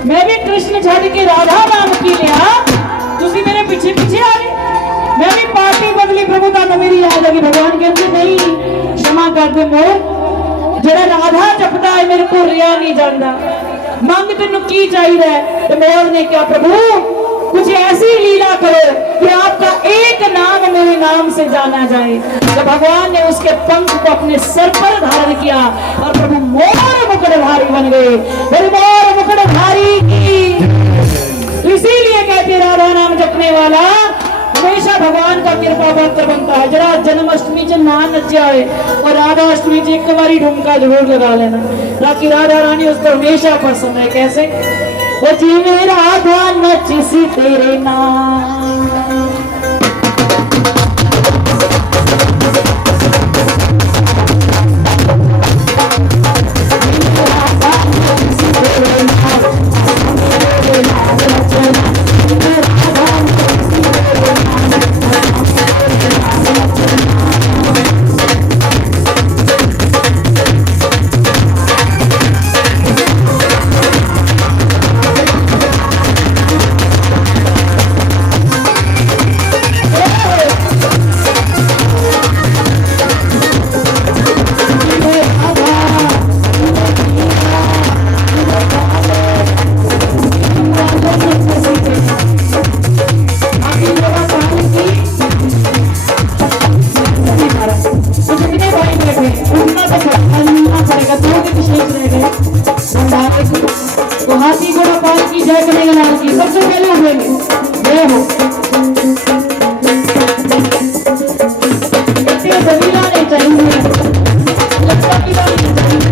मैं भी कृष्ण छड़ के राधा नाम की लिया, तुसी मेरे पीछे पीछे आ गए। मैं भी पार्टी बदली, प्रभु का मेरी याद लगी। भगवान कहते नहीं क्षमा कर दे मोर, जेड़ा राधा जपदा है मेरे को रिया नहीं जाता। मंग तेन की चाहिए? तो मोर ने कहा प्रभु कुछ ऐसी लीला करो कि आपका एक नाम मेरे नाम से जाना जाए। तो भगवान ने उसके पंख को अपने सर पर धारण किया और प्रभु मोर मुकुटधारी बन गए। फिर मोर मुकुटधारी की, तो इसीलिए कहते राधा नाम जपने वाला हमेशा भगवान का कृपा पात्र बनता है। जरा जन्माष्टमी च ना नचा है और राधा अष्टमी च एक बारी ढुमका जरूर लगा लेना, ताकि राधा रानी उस पर हमेशा पसंद है। कैसे? वो जीवे राधा नचिसी तेरे नाम, तो हाथी घोड़ा पाल की जय करेगा लाल की सबसे पहले उठेंगे। जय हो जमीला नहीं चाहिए, लक्ष्मण की बात नहीं चाहिए।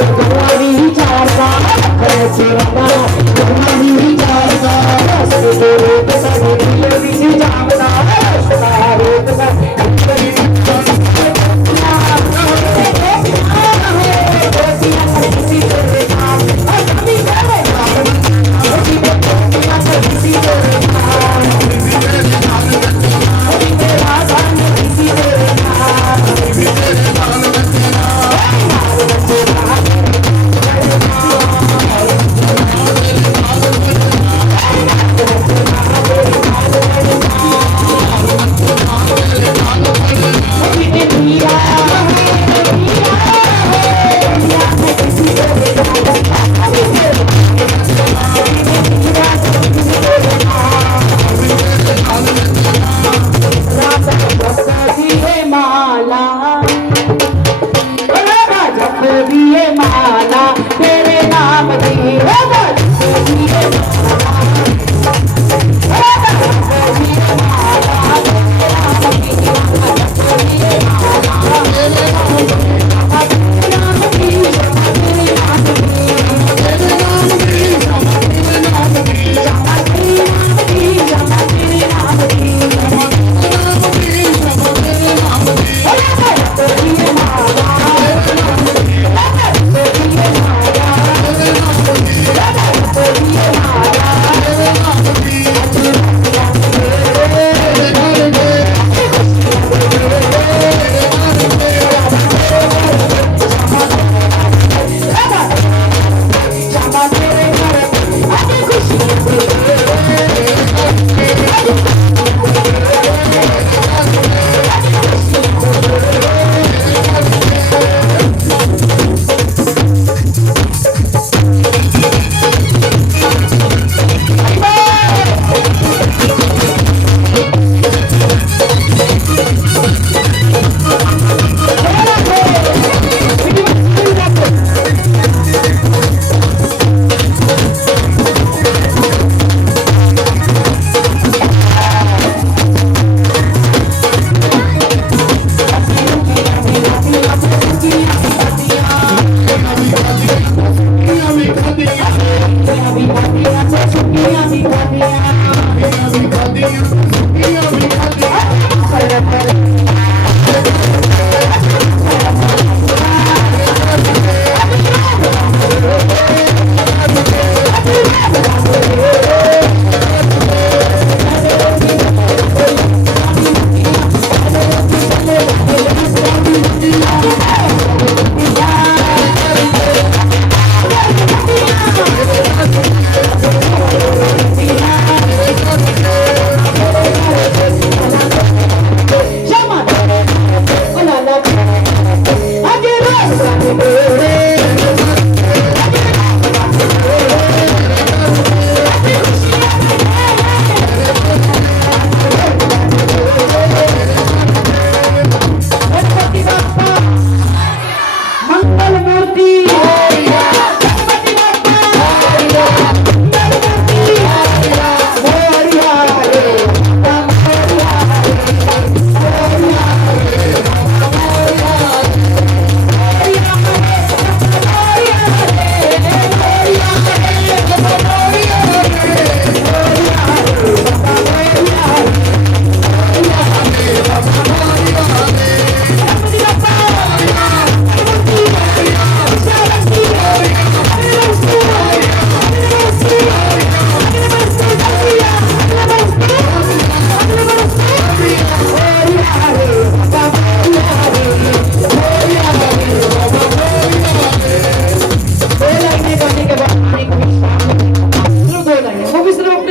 तुम्हारी चार का ऐसे रखा तुम्हारी चार का ऐसे रूप सभी विधि जामना रूप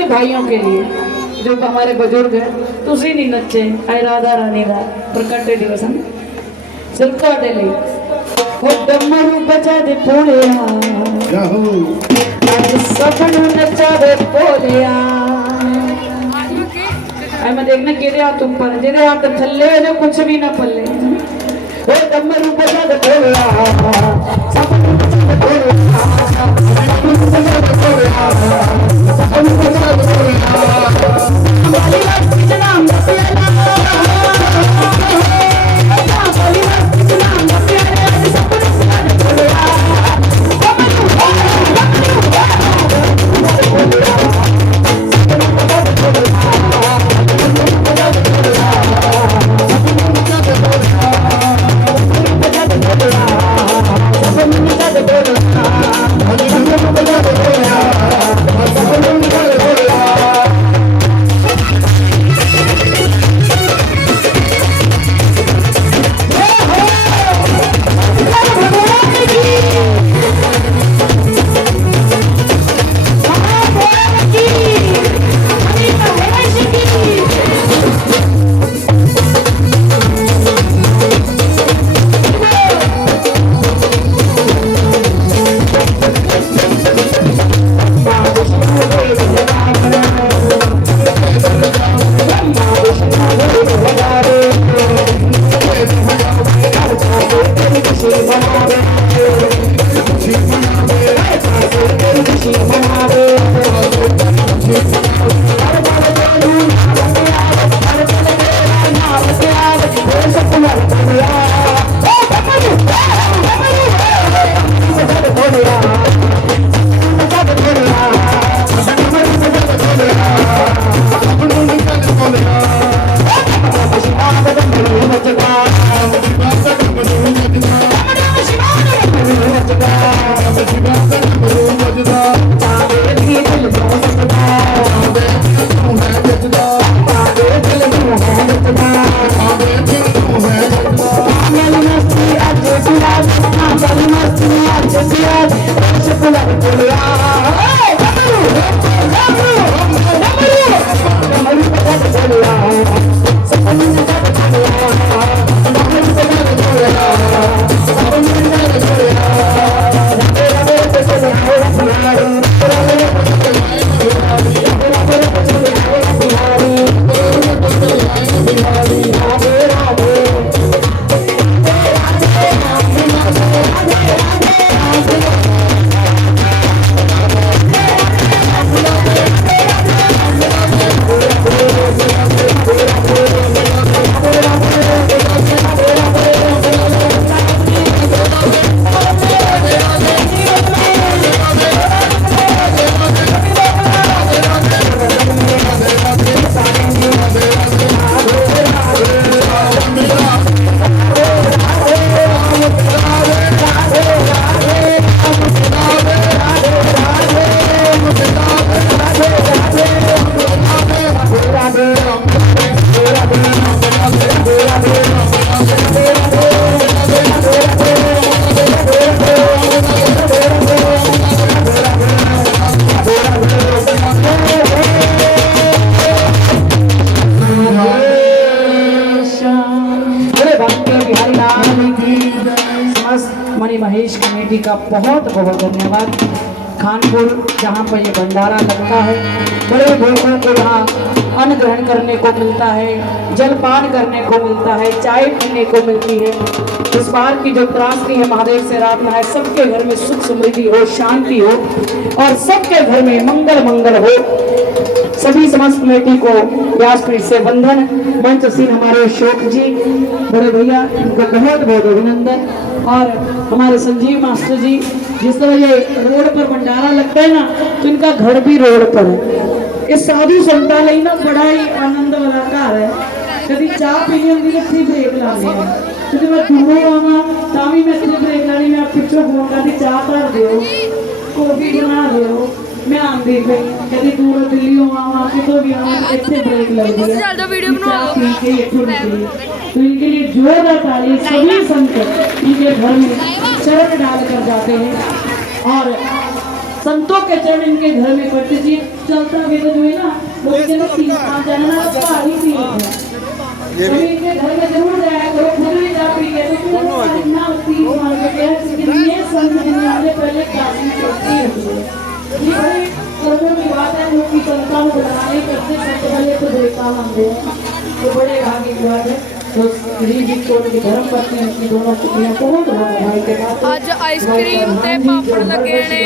भाइयों के लिए जो हमारे बुजुर्ग हैं ਤੁਸੀਂ नहीं नचे आए राधा रानी का प्रकटे दिवस सिर्फ ਤੁਹਾਡੇ ਲਈ हो डमरू बजा दे भोलिया आज सब ਨੂੰ ਨਚਾ ਦੇ ਭੋਲਿਆ आई मैं देखना किहदे हाथ ऊपर जिहदे हाथ थल्ले हो जो कुछ भी ना पल्ले हो डमरू बजा दे भोलिया सब ਨੂੰ ਨਚਾ ਦੇ ਭੋਲਿਆ सब ਨੂੰ बजा दे भोलिया सब ਨੂੰ बजा दे भोलिया वाली बात कितना प्यारा वाली बात कितना प्यारा सब ਨੂੰ बजा दे भोलिया खुशी मनावे खुशी मनावे काशी तेरी खुशी मनावे हर पल तेरू नाम के आवे हर पल तेरा नाम के आवे ओ सपना दुनिया ओ डमरू सब दुनिया सब दुनिया अपनों ने कल बोलिया शिवान बदन मचगा बात करो मजना शिवान बदन मचगा बात करो मजना चाहे दिल को सजदा आवे तू है जजना चाहे दिल को है सजदा आवे तू है जजना मेरी मस्ती आज गुलाब मेरी मस्ती आज गुलाब शुक्ला बोलिया डमरू डमरू डमरू पकड़ बोलिया सपने जब बोलिया डमरू पकड़ बोलिया सपने जब बोलिया तेरा पे चले बिहारी बिहारी राधे राधे मणि महेश कमेटी का बहुत बहुत धन्यवाद। खानपुर जहाँ पर ये भंडारा लगता है, बड़े भूखों को यहाँ अन्न ग्रहण करने को मिलता है, जलपान करने को मिलता है, चाय पीने को मिलती है। इस बार की जो त्रासदी है महादेव से प्रार्थना है सबके घर में सुख समृद्धि हो, शांति हो और सबके घर में मंगल मंगल हो। सभी समस्त कमेटी को व्यासपीठ से वंदन। मंचशील हमारे अशोक जी बड़े भैया, इनका बहुत बहुत अभिनंदन। और हमारे संजीव मास्टर जी, जिस तरह ये रोड पर भंडारा लगता है ना, तो इनका घर भी रोड पर है। इस साधु संतां ਲਈ ना बड़ा ही आनंद वाला घर है। कभी चाह पीनी होंगी तो इतनी ब्रेक लाने तो जब मैं दूरों आवा तावी मैं इतनी ब्रेक लानी, मैं पिछों फोन करती चाह भर दो, कॉफी बना दो, मैं आंदी पे कभी दूर दिल्ली आवा कितों भी आवा इतने ब्रेक लगती है। चाह पी के इतनी निकली तो इनके लिए जोरदार ताली। सभी संत इनके घर में चरण डाल कर जाते हैं और संतों के चरण इनके घर में पड़ते जी। चलता भी तो जो है ना वो कहते तीन पाँच जाना पहाड़ी तीर्थ है, तो इनके घर में जरूर जाया करो। खुद भी जा पी के तो ना तीन मान के ये संत जिन्होंने पहले काशी छोड़ती है। ये बड़ी कर्मों की बात है, जो कि संतां को बनाने करते सबसे पहले तो देवता मानते हैं, तो बड़े भाग्य की बात है। तो गरीब जी को उनकी धर्म पत्नी उनकी दोनों पुत्रियां बहुत भाई के साथ आज आइसक्रीम ते पापड़ लगे ने।